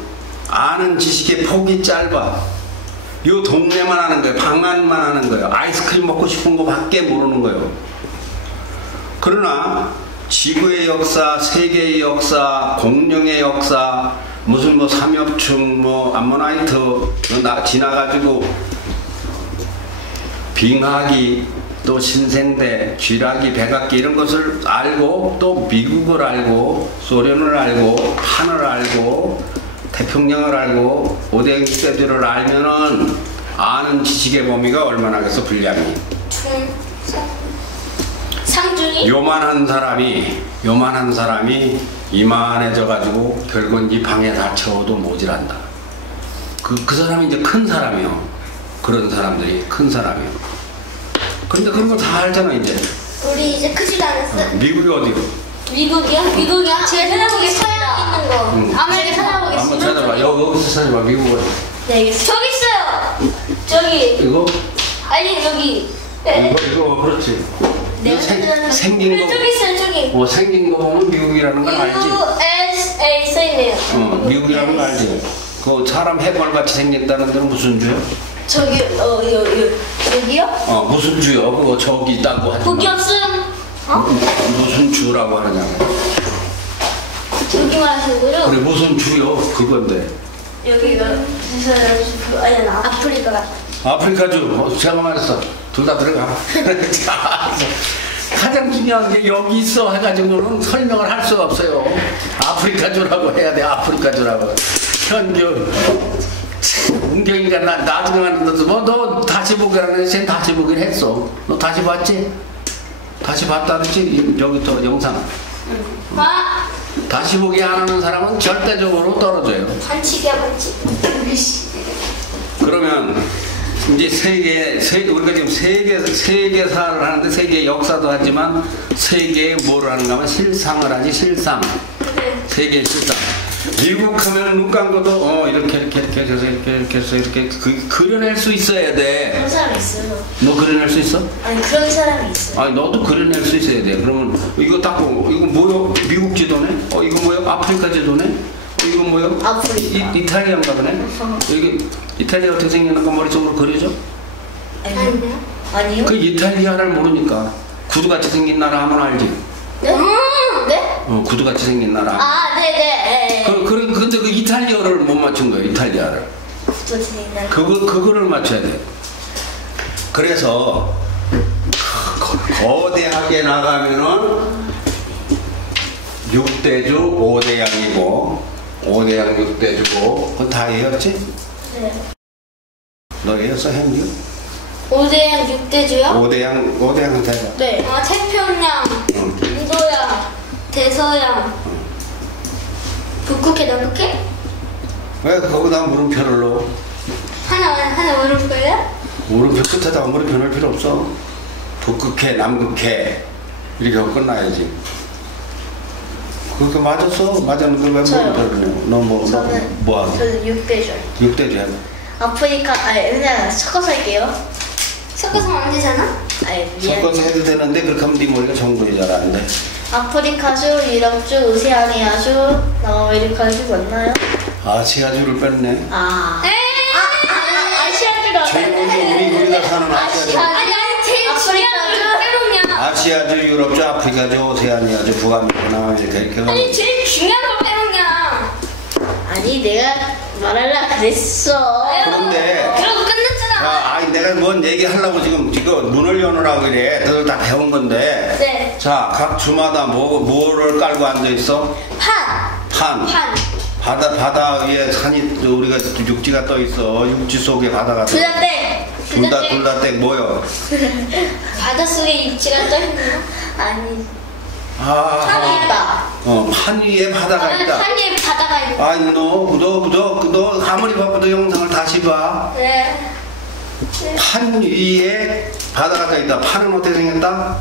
아는 지식의 폭이 짧아. 요 동네만 하는 거예요. 방안만 하는 거예요. 아이스크림 먹고 싶은 거 밖에 모르는 거예요. 그러나 지구의 역사, 세계의 역사, 공룡의 역사, 무슨 뭐 삼엽충, 뭐 암모나이트 지나가지고 빙하기, 또 신생대, 쥐라기, 백악기 이런 것을 알고, 또 미국을 알고, 소련을 알고, 판을 알고, 태평양을 알고, 오대기세들을 알면은 아는 지식의 범위가 얼마나겠어, 분량이. 상중이? 요만한 사람이 이만해져 가지고 결국은 이 방에 갇혀도 모질한다. 그 사람이 이제 큰 사람이요. 그런 사람들이 큰 사람이요. 그런데 그런 걸 다 알잖아 이제. 우리 이제 크지도 않았어. 미국이 어디로? 미국이요? 미국이요? 제가 찾아보겠습니다. 있는 거. 아메리카 한번 찾아보겠습니다. 찾아봐. 여기서 찾아봐. 미국은. 네, 알겠습니다. 저기 있어요. 저기. 이거? 아니 여기. 네. 이거 그렇지. 네, 생긴 거. 저기 있어요. 저기. 생긴 거 보면 미국이라는 걸 알지. USA 써있네요. 미국이라는 걸 알지. 그 사람 해골 같이 생겼다는 데는 무슨 주요? 저기, 여기요? 무슨 주요? 그거 저기 있다고 하지 마. 거기 없음. 무슨 주라고 하느냐고. 저기 말하시는 거죠? 그래 무슨 주요? 그건데. 여기가, 아니, 아프리카 같아. 아프리카 주. 제가 말했어. 둘 다 들어가. 가장 중요한 게 여기 있어 해가지고는 설명을 할 수가 없어요. 아프리카 주라고 해야 돼. 아프리카 주라고. 현규. 은경이가 나중에 하는데도 너 다시 보기라는 애 쟤 다시 보기를 했어. 너 다시 봤지? 다시 봤다 그랬지? 여기 또 영상. 아! 다시 보기 안 하는 사람은 절대적으로 떨어져요. 반칙이야 반칙. 그러면 이제 우리가 지금 세계사를 하는데 세계 역사도 하지만 세계에 뭐를 하는가 하면 실상을 하지. 실상. 세계의 실상. 미국 하면 눈 감고도 이렇게 해서 이렇게 그려낼 수 있어야 돼. 그런 사람이 있어요. 너 그려낼 수 있어? 아니, 그런 사람이 있어요. 아니 너도 그려낼 수 있어야 돼. 그러면 이거 딱 보고 이거 뭐요? 미국 지도네? 이거 뭐요? 아프리카 지도네? 이거 뭐요? 아프리카. 이탈리아인가 보네? 여기 이탈리아 어떻게 생겼는가 머릿속으로 그려져? 아니요? 아니요? 그 이탈리아를 모르니까 구두같이 생긴 나라 하면 알지? 네? 네? 구두같이 생긴 나라. 아, 네네. 근데 그 이탈리아를 못 맞춘 거예요. 이탈리아를. 그거를 맞춰야 돼. 그래서 거대하게 나가면은 6대주 5대양이고 5대양 6대주고 그건 다 외웠지? 네. 너 외웠어 현규? 5대양 6대주요? 5대양 대가. 네. 태평양, 인도양, 대서양, 북극해, 남극해? 왜 거기다 물음표를 넣어? 하나 물음표예요? 물음표 끝에다 물음표 넣을 필요 없어. 북극해, 남극해 이렇게 끝나야지. 그거 맞았어? 맞았는데 왜 물음표를 넣어? 너 뭐 하고? 저는 6대죠. 6대주야. 아프리카, 그냥 섞어서 할게요. 섞어서 안 되잖아? 섞어서 해도 되는데 그렇게 하면 네 머리가 정도이 잘 안 돼. 아프리카주, 유럽주, 오세아니아주, 남아메리카주 맞나요? 아시아주를 뺐네. 아시아주가 제일 먼저 우리가 사는 아시아주. 아니 제일 중요한 걸 빼놓으면 아시아주, 유럽주, 아프리카주, 오세아니아주, 북아메리카, 남아메리카 이렇게 아니 제일 중요한 걸 빼놓으면 아니 내가 말하려 그랬어. 그런데 그러고 끝났잖아. 아니 내가 뭔 얘기하려고 지금 이거 문을 여느라고 그래. 너들 다 배운 건데. 네. 자, 각 주마다 뭐를 깔고 앉아 있어? 판. 바다 위에 산이 우리가 육지가 떠 있어. 육지 속에 바다가 떠. 둘 다 땡 뭐요? 바닷속에 육지가 떠있는 아니 판이 있다. 판 위에 바다가 있다. 판 위에 바다가 있는. 아니 너 아무리 바빠도 영상을 다시 봐. 네. 판 위에 바다가 떠 있다. 판은 어떻게 생겼다?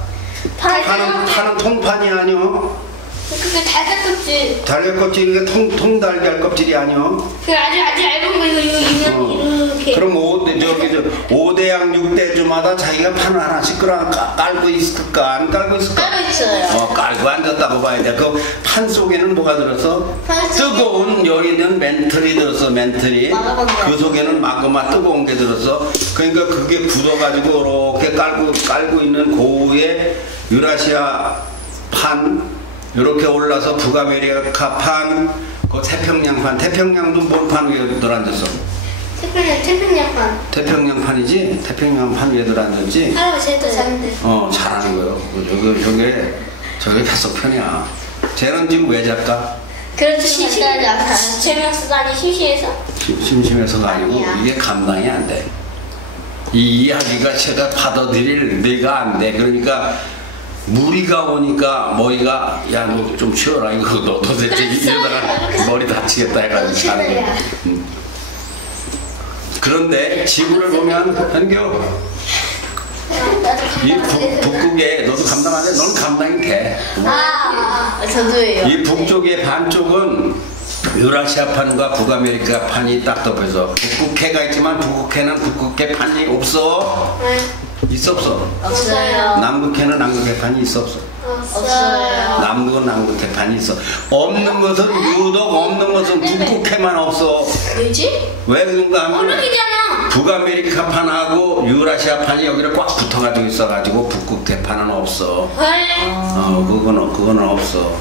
판은 통판이 아니요. 그게 달걀 껍질. 달걀 껍질이 통달걀 껍질이 아니요. 그 아주 얇은 거 이렇게. 그럼 5대양 6대주마다 자기가 판을 하나씩 깔고 있을까 안 깔고 있을까? 깔고 있어요. 깔고 앉았다고 봐야 돼. 그 판 속에는 뭐가 들었어? 뜨거운 열있는 멘틀이 들었어. 멘틀이. 그 속에는 마그마 뜨거운 게 들었어. 그러니까 그게 굳어가지고 이렇게 깔고 있는 고우의 유라시아 판, 이렇게 올라서 북아메리카 판, 그 태평양판. 태평양도 뭔 판 위에 들어앉았어? 태평양판. 태평양판이지? 태평양판 위에 들어앉았지? 할아버지 제일 더 잘하는데. 잘하는 거요. 저게 뱃속편이야. 쟤는 지금 왜 작가? 그렇지 심심하지 않아. 재미없어서 아니 심심해서? 심심해서가 아니고 아니야. 이게 감당이 안 돼. 이 이야기가 제가 받아들일 내가 안 돼. 그러니까 무리가 오니까 머리가 야 너 좀 쉬어라 이거 너 도대체 이러다가 머리 다치겠다 해가지고 하는 거야. 그런데 지구를 보면 현교 이 북극에 너도 감당 안 돼? 너는 감당이 돼. 저도예요. 이 북쪽의 반쪽은 유라시아판과 북아메리카판이 딱 덮여서 북극해가 있지만 북극해는 북극해판이 없어. 있어 없어? 없어요. 남극해는 남극해판이 있어 없어? 없어요. 남극은 남극해판이 있어. 없는 것은 유독 없는 것은 북극해만 없어. 왜지? 왜 그런가 하면 얼음이잖아. 북아메리카판하고 유라시아판이 여기를 꽉 붙어가지고 있어가지고 북극해판은 없어. 그거는 없어.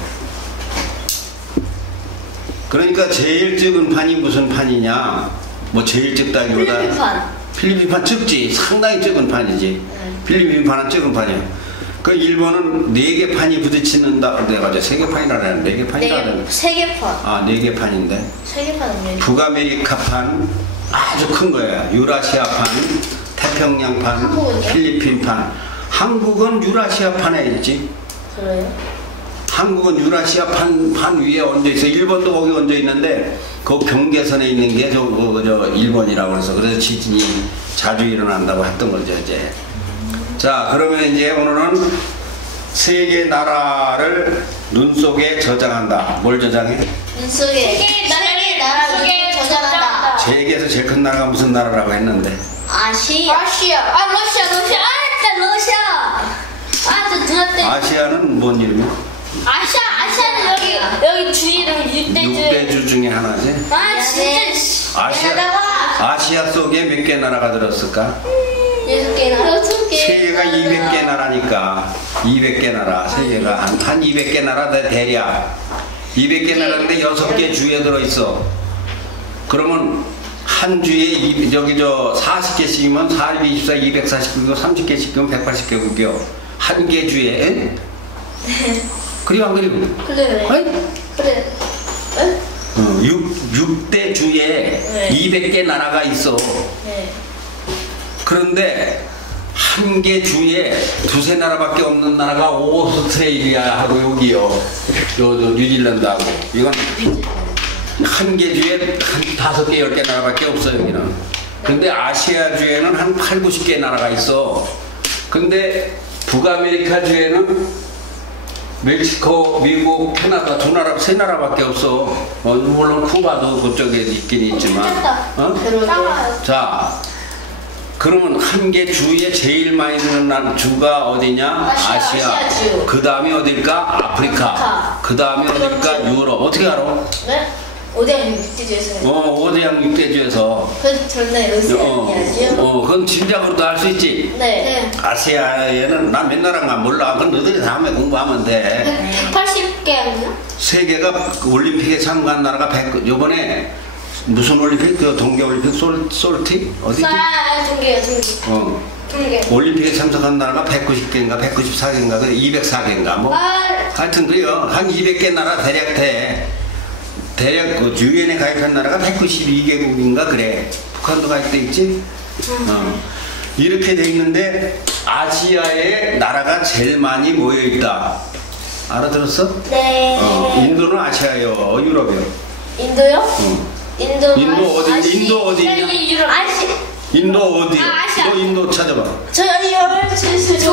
그러니까 제일 적은 판이 무슨 판이냐? 뭐 제일 적다기보다 필리핀판 적지. 상당히 적은 판이지. 필리핀판은 적은 판이야. 그 일본은 4개 판이 부딪히는다 그래가지고 3개 판이라 그러는데 4개 판이라 그러는데 3개 판. 4개 판인데 3개 판은요? 북아메리카판 아주 큰 거야. 유라시아판, 태평양판, 한국은요? 필리핀판. 한국은 유라시아판에 있지. 그래요? 한국은 유라시아판 위에 얹어 있어. 일본도 거기 얹어 있는데 그 경계선에 있는 게 저 일본이라고 그래서 지진이 자주 일어난다고 했던 거죠 이제. 자, 그러면 이제 오늘은 세계 나라를 눈 속에 저장한다. 뭘 저장해? 눈 속에 세계 나라를 눈 속에 저장한다. 세계에서 제일 큰 나라가 무슨 나라라고 했는데? 러시아. 러시아. 저 누나 때. 아시아는 뭔 이름이야? 아시아는 여기 주 이름 6대주 중에 하나지. 진짜. 아시아 속에 몇 개 나라가 들었을까? 6개나. 세계가 200개 나라니까 200개 나라. 세계가 한 200개 나라 대략 200개 나라인데 6개 주에 들어있어. 그러면 한 주에 여기 40개씩이면 4, 24, 249개 30개씩이면 180개국이요. 한 개 주에. 그리고 안 그리고? 그래. 6대 주에 200개 나라가 있어. 그런데 한 개 주에 2-3 나라밖에 없는 나라가 오스트레일리아하고 여기요. 요 뉴질랜드하고. 이건 한 개 주에 한 5개, 10개 나라밖에 없어 여기는. 근데 아시아 주에는 한 8, 90개 나라가 있어. 근데 북아메리카 주에는 멕시코, 미국, 캐나다 2 나라밖에 없어. 물론 쿠바도 그쪽에 있긴 있지만. 자, 그러면 한 개 주에 제일 많이 드는 주가 어디냐? 아시아. 그 다음에 어딜까? 아프리카. 그 다음에 어딜까? 유럽. 어떻게 알아? 네? 5대양 6대주에서요. 5대양 6대주에서. 그래서 저는 러시아죠. 그건 짐작으로도 알 수 있지? 네. 아시아에는 난 몇 나라인가 몰라. 그건 너희들이 다음에 공부하면 돼. 180개 아니야? 세계가 올림픽에 참가한 나라가 100, 요번에 무슨 올림픽? 그 동계올림픽 솔티? 어디지? 동계. 올림픽에 참석한 나라가 190개인가 194개인가 204개인가 뭐 하여튼 그래요. 한 200개 나라 대략 대략 그 유엔에 가입한 나라가 192개국인가 그래. 북한도 가입돼 있지? 이렇게 돼 있는데 아시아에 나라가 제일 많이 모여 있다. 알아들었어? 네. 인도는 아시아요. 유럽이요. 인도요? 인도 어디? 인도 어디 있냐? 인도 어디야? 아시아. 너 인도 찾아봐. 저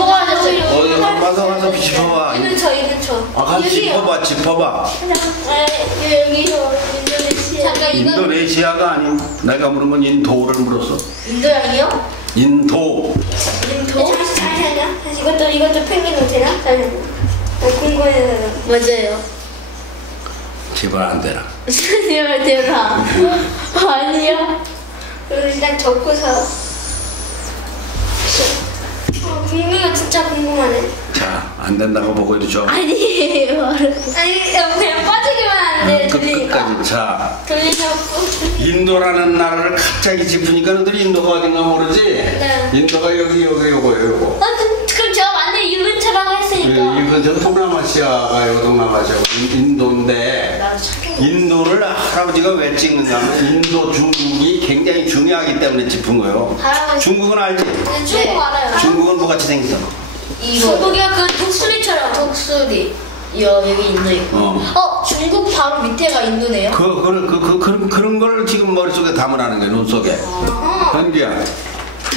와서 짚어봐. 이건 저. 같이 짚어봐. 여기요. 인도네시아. 잠깐 이거. 인도네시아가 아니고 내가 물은 건 인도를 물었어. 인도양이요? 인도. 잠시만요. 이것도 펭귄 되나? 궁금해서. 맞아요. 제발 안 되나? 제발 대라. 아니야. 그럼 일단 적고서. 이거 진짜 궁금하네. 자, 안 된다고 보고 해도 줘. 아니에요. 그냥 빠지기만 하는데 들리니까. 끝까지. 자, 들리냐고. 인도라는 나라를 갑자기 짚으니까 너들 인도가 어딘가 모르지? 네. 인도가 요거예요. 그럼 제가 완전 유근처럼 했으니까. 이건 저 동남아시아가 동남아시아고 인도인데 인도를 할아버지가 왜 찍느냐 하면 인도 중국이 굉장히 중요하기 때문에 짚은 거예요. 할아버지. 중국은 알지? 네, 중국 알아요. 중국은 뭐같이 생겼어? 이거 중국이요? 그 독수리처럼. 독수리. 여기 인도 있고. 중국 중국 바로 밑에가 인도네요. 그런 걸 지금 머릿속에 담으라는 게 눈 속에. 현기야,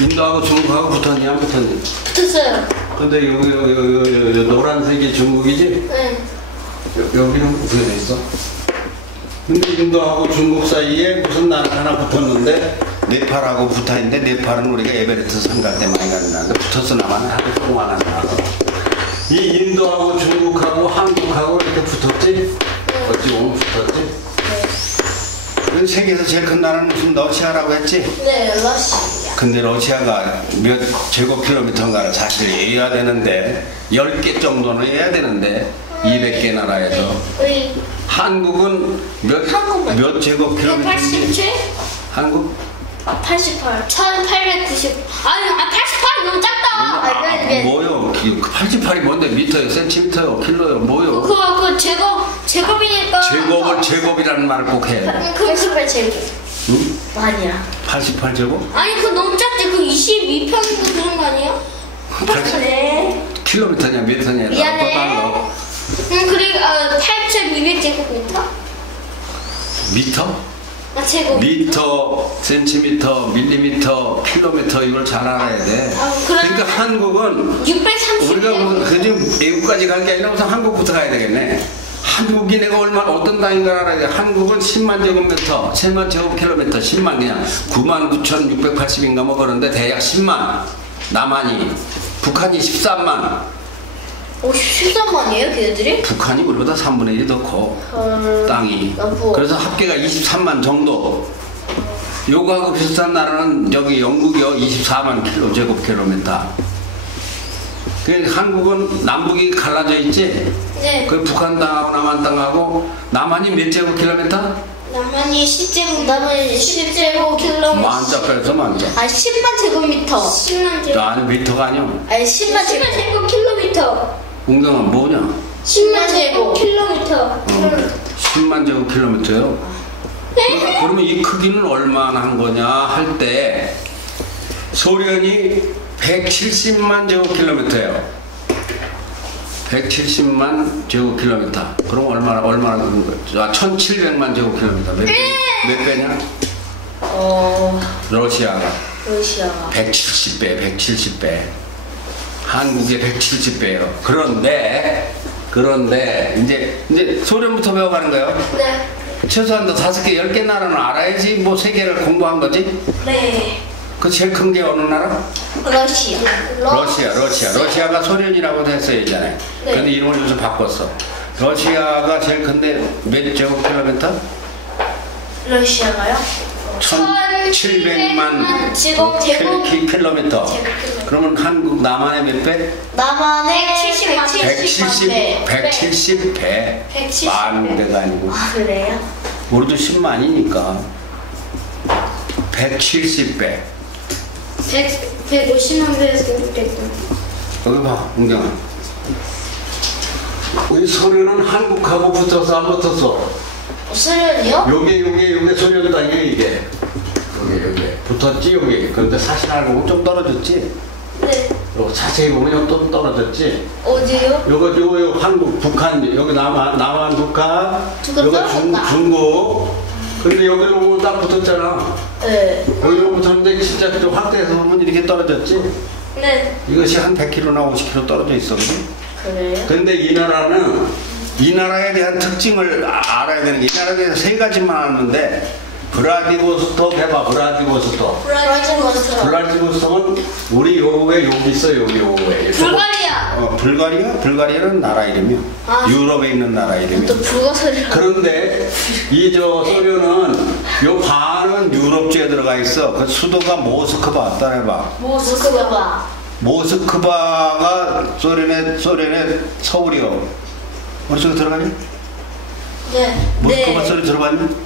인도하고 중국하고 붙었니 안 붙었니? 붙었어요. 근데 여기 노란색이 중국이지? 네. 여기는 어떻게 돼 있어? 근데 인도하고 중국 사이에 무슨 나라 하나 붙었는데 네팔하고 붙어있는데 네팔은 우리가 에베레스트 산 갈 때 많이 갔는데 붙었어 나만 하루 동안 안 나가. 이 인도하고 중국하고 한국하고 이렇게 붙었지? 어찌 보면 붙었지? 네. 세계에서 제일 큰 나라는 무슨 러시아라고 했지? 네, 러시아. 근데 러시아가 몇 제곱킬로미터인가를 사실 해야 되는데 10개 정도는 해야 되는데 200개 나라에서 우리 한국은 한국은? 몇 제곱킬로미터? 187? 한국? 88. 1890. 아니, 88 너무 작다. 뭐요? 88이 뭔데? 미터요? 센티미터요? 킬로요? 뭐요? 그 제곱이니까. 제곱이라는 말을 꼭 해. 88 제곱. 응? 아니야. 88제곱? 아니, 그거 너무 작지. 그 22평인가 그런 거 아니에요? 네. 킬로미터냐 미터냐? 미안해. 그리고 8,200제곱미터? 미터? 제곱. 미터, 센티미터, 밀리미터, 킬로미터 이걸 잘 알아야 돼. 그러니까 한국은 630. 우리가 그 외국까지 갈 게 아니라 우선 한국부터 가야 되겠네. 한국이 내가 어떤 땅인가 알아야 돼. 한국은 10만 제곱미터, 10만 제곱킬로미터, 10만 그냥 99,680인가 뭐 그런데 대략 10만. 남한이, 북한이 13만. 13만이에요, 걔네들이? 북한이 우리보다 3분의 1이 더 커. 땅이. 너무. 그래서 합계가 23만 정도. 요거하고 비슷한 나라는 여기 영국이요. 24만 제곱킬로미터. 그 한국은 남북이 갈라져 있지? 네. 그 북한 땅하고 남한 땅하고 남한이 몇 제곱킬로미터? 남한이 10제곱. 남은 10제곱킬로미터. 만자 빼서 만자. 아니, 10만 제곱미터. 10만 제곱. 아니 미터가 아니야. 아니, 10만 10만 제곱. 제곱킬로미터. 웅경아 뭐냐? 10만 제곱킬로미터. 10만 제곱킬로미터요. 그러면 이 크기는 얼마나 한 거냐 할 때 소련이 170만 제곱킬로미터예요. 170만 제곱킬로미터. 그럼 얼마나 되는 거예요? 1700만 제곱킬로미터. 몇 배냐? 러시아가 러시아가 170배, 170배. 한국의 170배예요. 그런데 이제 소련부터 배워가는 거예요. 네. 최소한 5개, 10개 나라는 알아야지 뭐 세계를 공부한 거지. 네. 그 제일 큰 게 어느 나라? 러시아. 러시아가 소련이라고 했어요 예전에. 네. 근데 이름을 요새 바꿨어. 러시아가 제일 큰데 몇 제곱킬로미터? 러시아가요? 1700만 제곱킬로미터. 킬로미터. 그러면 한국 남한의 몇 배? 남한의 170배. 170배. 만 배가 아니고. 아, 그래요? 우리도 10만이니까 170배. 150만 배에서 그랬겠다. 여기 봐, 은경아. 우리 소련은 한국하고 붙어서 안 붙었어. 소련이요? 요게 소련 땅이에요, 이게. 요게. 붙었지, 여기. 그런데 사실 알고 보면 좀 떨어졌지? 네. 요 자세히 보면 좀 떨어졌지? 어디요? 요거 한국, 북한, 여기 남한, 북한, 북한 요거 떨어졌다. 중국. 근데 여기로 오면 딱 붙었잖아. 네. 여기로 붙었는데 진짜 좀 확대해서 보면 이렇게 떨어졌지? 네. 이것이 한 100km나 50km 떨어져 있어. 그지? 그래요? 근데 이 나라는 이 나라에 대한 특징을 알아야 되는 게 이 나라에 대해서 3가지만 아는데 브라디보스톡 해봐. 브라디보스톡. 브라디보스톡은 우리 요거에 여기 있어. 요거에 불가리아. 불가리아는 나라 이름이야. 유럽에 있는 나라 이름이야. 또 불가소리라. 그런데 소련은 요 반은 유럽주에 들어가 있어. 그 수도가 모스크바. 따라해봐. 모스크바가 소련의 서울이요. 머릿속에 들어가니? 네. 모스크바 소리 들어봤니?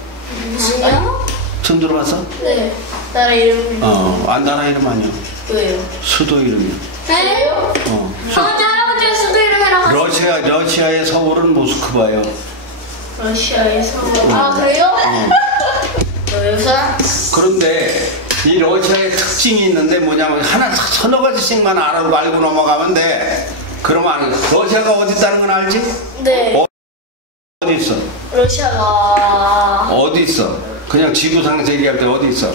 아니요? 처음 들어봤어? 네. 나라 이름. 나라 이름 아니야. 왜요? 수도 이름이야. 네? 할아버지가 수도 이름이라고. 러시아의 서울은 모스크바예요. 러시아의 서울. 아, 그래요? 그런데 이 러시아의 특징이 있는데 뭐냐면 서너 가지씩만 알고 넘어가면 돼. 그러면 러시아가 어디 있다는 건 알지? 네. 어디 있어? 러시아가 어디 있어? 그냥 지구상에서 얘기할 때 어디 있어?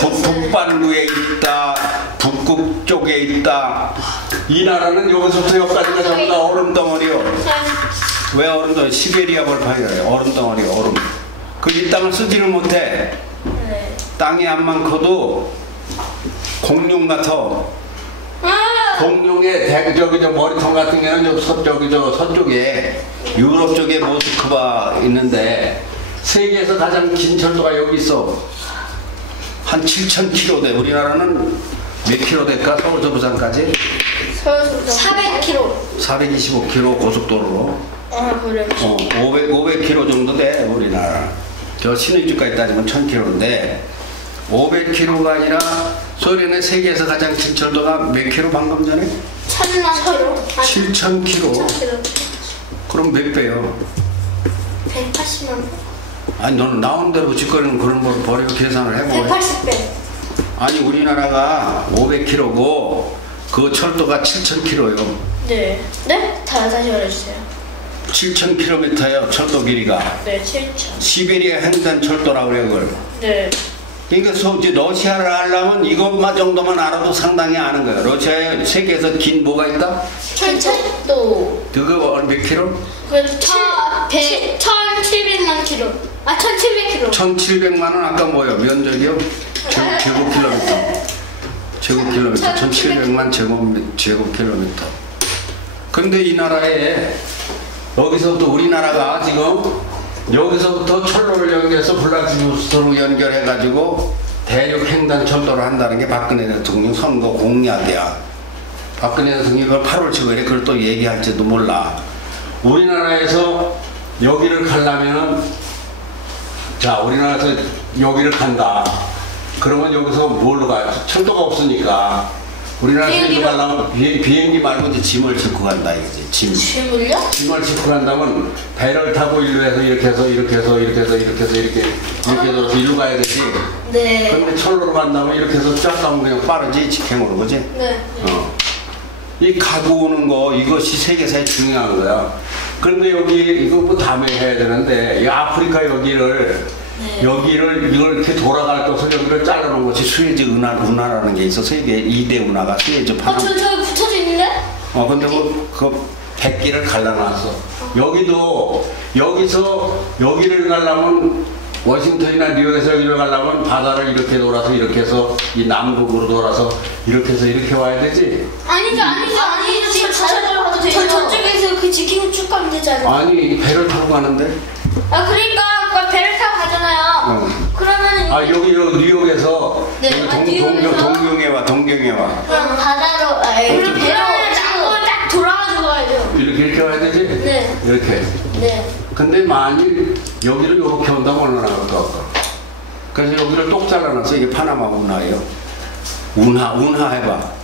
북반구에 있다, 북극 쪽에 있다. 이 나라는 여기서부터 여기까지가 전부 다 얼음 덩어리요. 왜 얼음 덩어리? 시베리아 벌판이래. 얼음 덩어리, 얼음. 그 이 땅을 쓰지를 못해. 네. 땅이 암만 커도 공룡 같아. 공룡의 저기 저 머리통 같은 경우는 저기 저 서쪽에 유럽 쪽에 모스크바 있는데 세계에서 가장 긴 철도가 여기 있어. 한 7,000km 돼. 우리나라는 몇 킬로 될까? 서울서 부산까지? 서울서 400km. 425km 고속도로로. 그래. 500km 정도 돼. 우리나라. 저 신의주까지 따지면 1,000km인데 500km가 아니라 소련의 세계에서 가장 긴 철도가 몇 킬로 방금 전에? 1000만 킬로. 7,000km. 그럼 몇 배요? 180만 배. 아니 너는 나온 대로 짓거리는 그런 걸 버리고 계산을 해보래. 180배. 아니 우리나라가 500km고 그 철도가 7,000km요. 네. 네? 다시 말해주세요. 7,000km예요 철도 길이가. 네, 7천. 시베리아 횡단 철도라고 그래 그걸. 네. 그러니까 이제 러시아를 하려면 이것만 정도만 알아도 상당히 아는 거예요. 러시아에 세계에서 긴 뭐가 있다? 철도. 그거 몇 킬로? 그래도 1700만 킬로. 1700km. 1,700만 원 아까 뭐요? 면적이요? 제곱킬로미터. 제곱킬로미터. 1,700만 제곱킬로미터. 근데 이 나라에 여기서부터 우리나라가 지금 여기서부터 철로를 연결해서 블라디보스토크로 연결해가지고 대륙 횡단 철도를 한다는 게 박근혜 대통령 선거 공약이야. 박근혜 대통령이 그걸 8월 7일에 그걸 또 얘기할지도 몰라. 우리나라에서 여기를 가려면은 자 우리나라에서 여기를 간다. 그러면 여기서 뭘로 가요? 철도가 없으니까 우리나라에서 여기 가려면 비행기 말고 이제 짐을 싣고 간다 이거지. 짐을요? 짐을 싣고 간다면 배를 타고 일로 해서 이렇게 해서 이렇게 해서 이렇게 해서 이렇게 해서 이렇게 해서 일로 가야 되지. 네. 근데 철로로 간다면 이렇게 해서 쫙 가면 그냥 빠르지 직행으로 그지? 네. 이 가고 오는 거 이것이 세계사에 중요한 거야. 그런데 여기 이거 뭐 다음에 해야 되는데 이 아프리카 여기를 여기를 이걸 이렇게 돌아갈 것을 여기를 잘라놓은 것이 수에즈 운하라는 게 있어. 세계 2대 운하가 수에즈 파나마. 저 붙여져 있는데? 근데 그 100개를 갈라놨어. 여기도 여기서 여기를 가려면 워싱턴이나 뉴욕에서 여기를 가려면 바다를 이렇게 돌아서 이렇게 해서 이 남극으로 돌아서 이렇게 해서 이렇게 와야 되지? 아니죠. 지금 저쪽에서 그 지키고 쭉 가면 되잖아요. 아니 배를 타고 가는데? 그러니까 배를 타고 가잖아요. 그러면 여기 뉴욕에서 네, 여기 동경에 와. 그럼 바다로 배를 타고 딱 돌아가지고 가야죠. 이렇게 와야 되지? 네. 이렇게. 네. 근데 만일 여기를 이렇게 온다면 얼마나 갈까? 그래서 여기를 똑 잘라놨어. 이게 파나마 운하예요. 운하 해봐.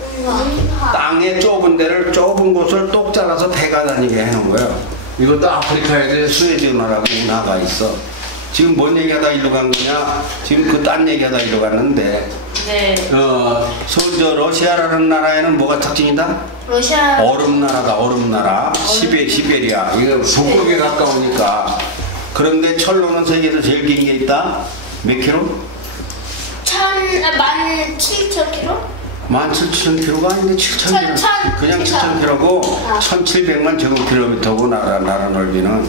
땅의 좁은 데를 좁은 곳을 똑 잘라서 배가 다니게 해놓은 거예요. 이것도 아프리카에 수에즈 운하라고 운하가 있어. 지금 뭔 얘기하다 일로 간 거냐? 지금 그 딴 얘기하다 일로 갔는데. 네. 저 러시아라는 나라에는 뭐가 특징이다? 러시아. 얼음나라다. 얼음나라. 시베리아. 이거 북극에 가까우니까. 그런데 철로는 세계에서 제일 긴 게 있다. 몇 킬로? 17,000km? 17,000km가 아닌데 7,000km. 그냥 7,000km고 1,700만 제곱킬로미터고 나라 넓이는.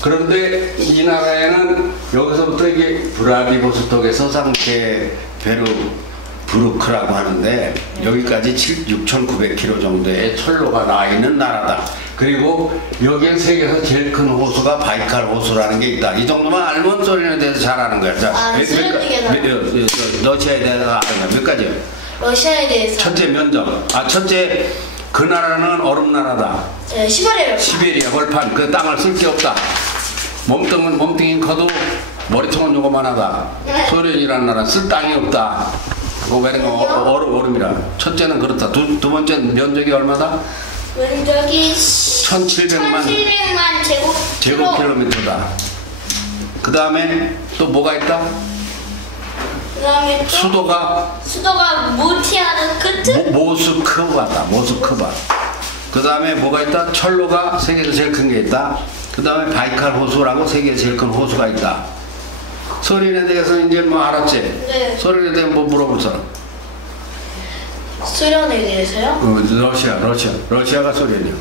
그런데 이 나라에는 여기서부터 이게 브라디보스톡에서 상케베르부르크라고 하는데 여기까지 6,900km 정도의 철로가 나 있는 나라다. 그리고 여기엔 세계에서 제일 큰 호수가 바이칼 호수라는 게 있다. 이 정도만 알면 소련에 대해서 잘 아는 거야. 자, 러시아에 대해서 아는 거야. 몇 가지요? 러시아에 대해서. 첫째 면적. 첫째 그 나라는 얼음나라다. 네, 시베리아 벌판. 그 땅을 쓸 게 없다. 몸뚱이 커도 머리통은 요거만하다. 소련이라는 나라 쓸 땅이 없다. 얼음이라. 첫째는 그렇다. 두 번째 면적이 얼마다? 면적이 1,700만 제곱킬로미터다. 그 다음에 또 뭐가 있다? 그 다음에 수도가 모티아는 끝? 모스크바다. 모스크바. 그 다음에 뭐가 있다? 철로가 세계에서 제일 큰 게 있다. 그 다음에 바이칼 호수라고 세계에서 제일 큰 호수가 있다. 소련에 대해서 이제 뭐 알았지? 네. 소련에 대해 뭐 물어볼 사람? 수련에 대해서요? 러시아가 소련이야.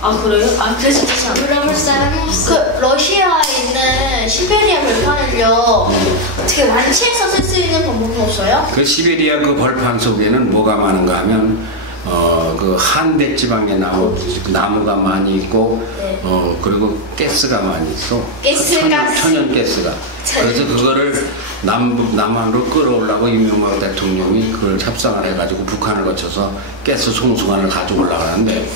아 그래요? 아 그래서 다시 안 물어볼 사람이 없어. 그 러시아에 있는 시베리아 벌판을요 어떻게 완치해서 쓸 수 있는 방법은 없어요? 그 시베리아 그 벌판 속에는 뭐가 많은가 하면 그 한대 지방의 나무가 많이 있고 네. 그리고 가스가 많이 있어. 가스가 천연 가스가. 그래서 그거를 남한으로 끌어오려고 이명박 대통령이 그걸 협상을 해가지고 북한을 거쳐서 가스 송수관을 가져오려고 하는데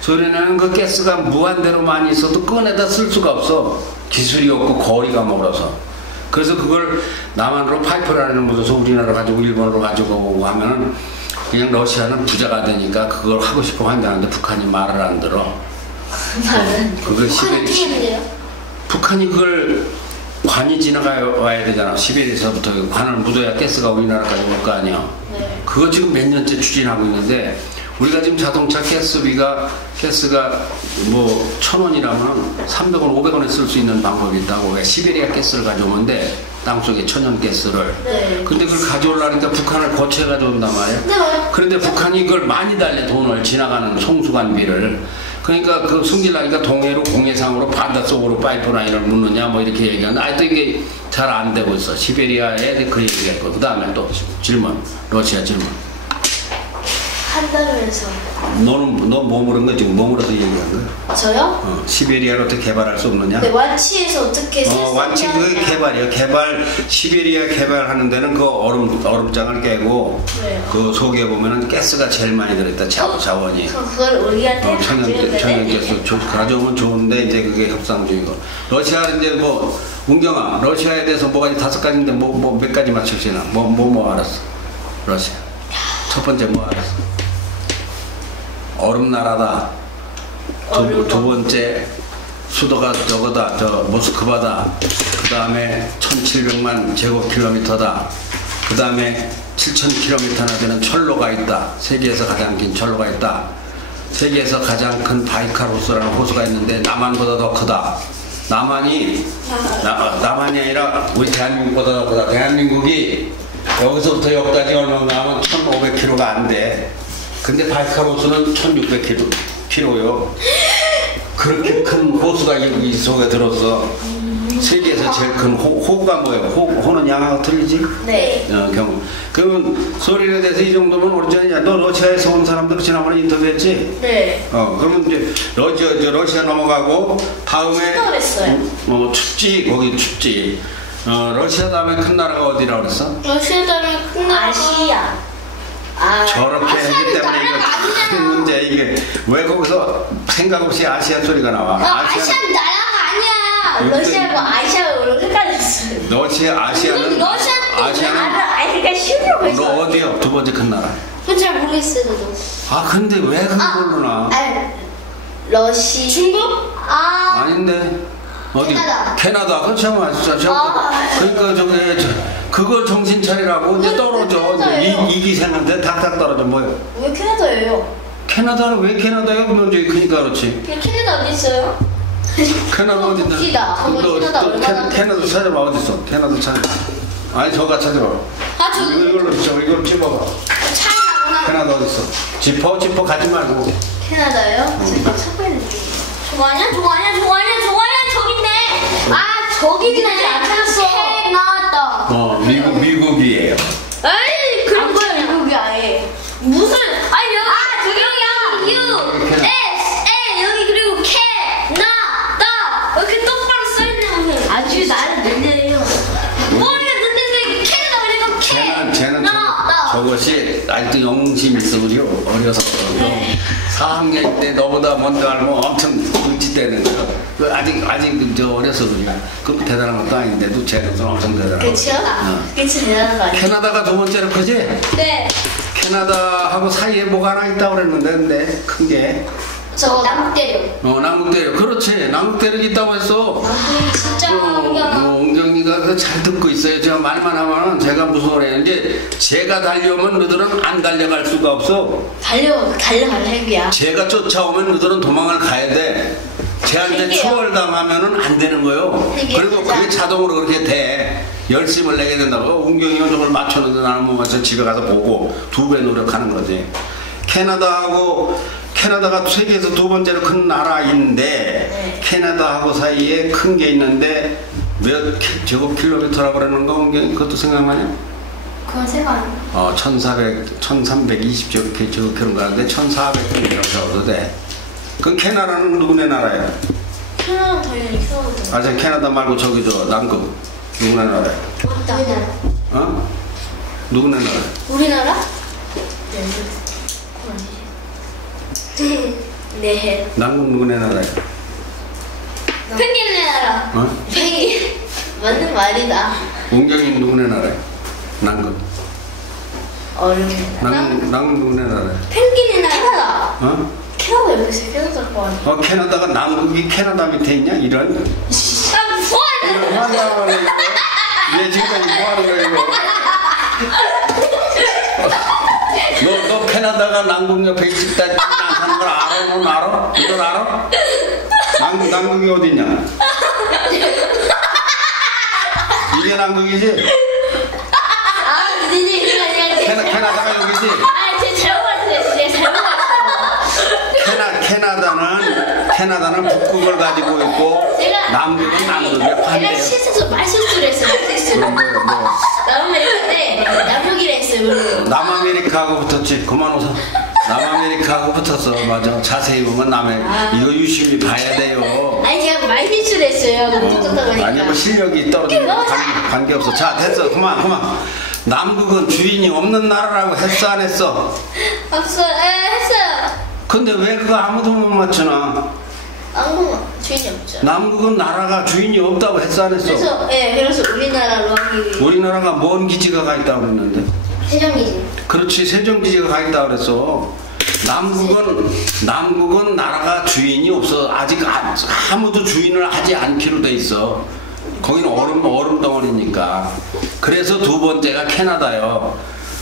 소련에는 그 가스가 무한대로 많이 있어도 꺼내다 쓸 수가 없어. 기술이 없고 거리가 멀어서. 그래서 그걸 남한으로 파이프라는 곳에서 우리나라 가지고 일본으로 가지고 오고 하면은 그냥 러시아는 부자가 되니까 그걸 하고 싶어 한다는데 북한이 말을 안 들어. 그걸 북한이 그걸 관이 지나가야 되잖아. 시베리아에서부터 관을 묻어야 가스가 우리나라까지 올 거 아니야. 네. 그거 지금 몇 년째 추진하고 있는데 우리가 지금 자동차 가스가 뭐 1,000원이라면 300원, 500원에 쓸 수 있는 방법이 있다고. 왜 시베리아 가스를 가져오면 돼. 땅속에 천연 가스를. 네. 근데 그걸 가져오려니까 북한을 거쳐 가져온단 말이야. 네. 그런데 북한이 그걸 많이 달래 돈을 지나가는 송수관비를. 그러니까 그 숨기려니까 동해로 공해상으로 바닷속으로 파이프라인을 묻느냐 뭐 이렇게 얘기하는데 아직도 이게 잘 안 되고 있어. 시베리아에 그 얘기가 있고. 그 다음에 또 질문. 러시아 질문. 한다면서. 너 뭐 물은 거 지금 뭐 물어서 얘기한 거야? 저요? 시베리아를 어떻게 개발할 수 없느냐? 네, 완치해서 어떻게 쓸 수 있느냐. 완치 그 개발이요. 시베리아 개발하는 데는 그 얼음장을 깨고 네. 그 속에 보면은 가스가 제일 많이 들어있다. 자원이. 그걸 우리한테 천연 가스 가져오면 좋은데 이제 그게 협상 중이고. 러시아는 이제 뭐 운경아 러시아에 대해서 뭐가 5가지인데 뭐 몇 가지 맞출 수 있나? 뭐 알았어? 러시아. 첫 번째 뭐 알았어? 얼음나라다. 두 번째 수도가 저거다. 저 모스크바다. 그 다음에 1700만 제곱킬로미터다. 그 다음에 7000km나 되는 철로가 있다. 세계에서 가장 긴 철로가 있다. 세계에서 가장 큰 바이칼 호수라는 호수가 있는데 남한보다 더 크다. 남한이 아니라 우리 대한민국보다 더 크다. 대한민국이 여기서부터 여기까지 얼마나 하면 1500km가 안 돼. 근데 바이칼 호수는 1600km요. 그렇게 큰 호수가 여기 속에 들었어. 세계에서 제일 큰 호가 뭐예요? 호는 양하고 틀리지? 네. 경우. 그러면 소련에 대해서 이 정도면 오르잖냐. 너 러시아에서 온 사람들 지난번에 인터뷰했지? 네. 그러면 이제 러시아 넘어가고 다음에 춥지. 거기 춥지. 러시아 다음에 큰 나라가 어디라고 그랬어? 러시아 다음에 큰 나라. 아시아. 저렇게 했기 때문에 이거 큰 문제. 이게 왜 거기서 생각 없이 아시아 소리가 나와? 아시아는 나라가 아니야. 러시아하고 아시아하고 헷갈렸어요. 아시아는 그러니까 쉬우려고 했어. 너 어디요? 두 번째 큰 나라. 그건 잘 모르겠어요, 저도. 근데 왜 그걸로 나? 중국? 아닌데. 어디? 캐나다. 그렇지 않아? 그러니까 그거 정신 차리라고 이제 떨어져. 이기생한테 탁탁 떨어져. 뭐예요? 왜 캐나다예요? 캐나다는 왜 캐나다야? 그러니까 그렇지. 캐나다 어디 있어요? 캐나다 어디 있나? 웃기다. 캐나다 찾아봐. 어디 있어? 캐나다 찾아봐. 아니 저가 찾아봐. 이걸로 집어봐. 차이나구나. 캐나다 어디 있어? 집어 가지 말고. 캐나다요? 제가 찾고 있는 중. 좋아하냐 저긴데. 저기긴 아직 안 찾았어. 캐나다. 미국이에요. 에이 그런 거야. 미국이 아예. 무슨 저기 여기 그리고 캐나다 이렇게 똑바로 써있네 무슨. 아주 나는 늦네요. 머리가 늦는데 캐나다 그러니까 캐나다. 저것이 아직도 영심이 있어. 우리 어려서 4학년 때 너보다 먼저 알면 엄청 눈치대는 거야. 아직 어려서 그래. 그 대단한 것도 아닌데도 쟤는 엄청 대단한 거. 그쵸? 그치 대단한 거 아니야? 캐나다가 두 번째로 크지? 네. 캐나다하고 사이에 뭐가 하나 있다고 그랬는데 근데 큰 게 저 남대륙. 남극대륙. 그렇지. 남극대륙 있다고 했어. 진짜 엉경아. 엉경이가 그래서 잘 듣고 있어요. 제가 말만 하면은 제가 무서워해요. 이제 제가 달려오면 너들은 안 달려갈 수가 없어. 달려갈 행위야. 제가 쫓아오면 너들은 도망을 가야 돼. 쟤한테 추월당하면은 안 되는 거예요. 그리고 그게 자동으로 그렇게 돼. 열심을 내게 된다고. 운경이 저걸 맞췄는데 나는 못 맞춰 집에 가서 보고 2배 노력하는 거지. 캐나다가 세계에서 2번째로 큰 나라인데 캐나다하고 사이에 큰 게 있는데 몇 제곱킬로미터라고 그러는 거 운경이 그것도 생각나냐? 그건 생각 안 1320 제곱킬로미터 가는데 1400km라고 적어도 돼. 그 캐나다는 누구네 나라야? 캐나다 당연히 캐나다. 아, 저 캐나다 말고 저기 저 남극 누구네 나라야? 우리나라. 어? 누구네 나라? 우리나라? 네. 남극 누구네 나라야? 펭귄의 나라. 어? 펭귄. 맞는 말이다. 운경이 누구네 나라야? 남극. 어렵네. 남극 누구네 나라야? 펭귄의 나라. 캐나다. 어? 캐나다 여기 있어. 캐나다 거 아니야? 캐나다가 남극이 캐나다 밑에 있냐? 이런? 아, 이거 뭐 하는 거야? 얘 지금까지 뭐 하는 거야 이거? 너 캐나다가 남극 옆에 있다 않다는 걸 알아? 넌 알아? 이걸 알아? 남극이 어디냐? 이게 남극이지? 아, 니네 캐나다가 여기지? 아, 제 잘못했어요. 제 잘못했어요. 캐나다는 북극을 가지고 있고 남극은 남극의 제가 반대예요. 실수로 말실수를 했어요. 말실수를. 뭐. 남아메리카인데 남극이라 했어요. 남아메리카하고 붙었지. 그만 웃어. 남아메리카하고 붙었어. 맞아. 자세히 보면 이거 유심히 봐야 돼요. 아니 제가 말실수를 했어요. 너무 똑똑하다 보니까. 아니 뭐 실력이 떨어지는 거 관계없어. 자 됐어. 그만. 남극은 주인이 없는 나라라고 했어 안 했어? 없어요. 했어요. 근데 왜 그거 아무도 못 맞추나? 남극은 주인이 없죠. 남극은 나라가 주인이 없다고 했어 안 했어? 그래서 우리나라로 하기 위해. 우리나라가 뭔 기지가 가 있다고 그랬는데? 세정기지. 그렇지, 세종기지가 가 있다고 그랬어. 남극은 나라가 주인이 없어. 아직 아무도 주인을 하지 않기로 돼 있어. 거기는 얼음 덩어리니까. 그래서 2번째가 캐나다요.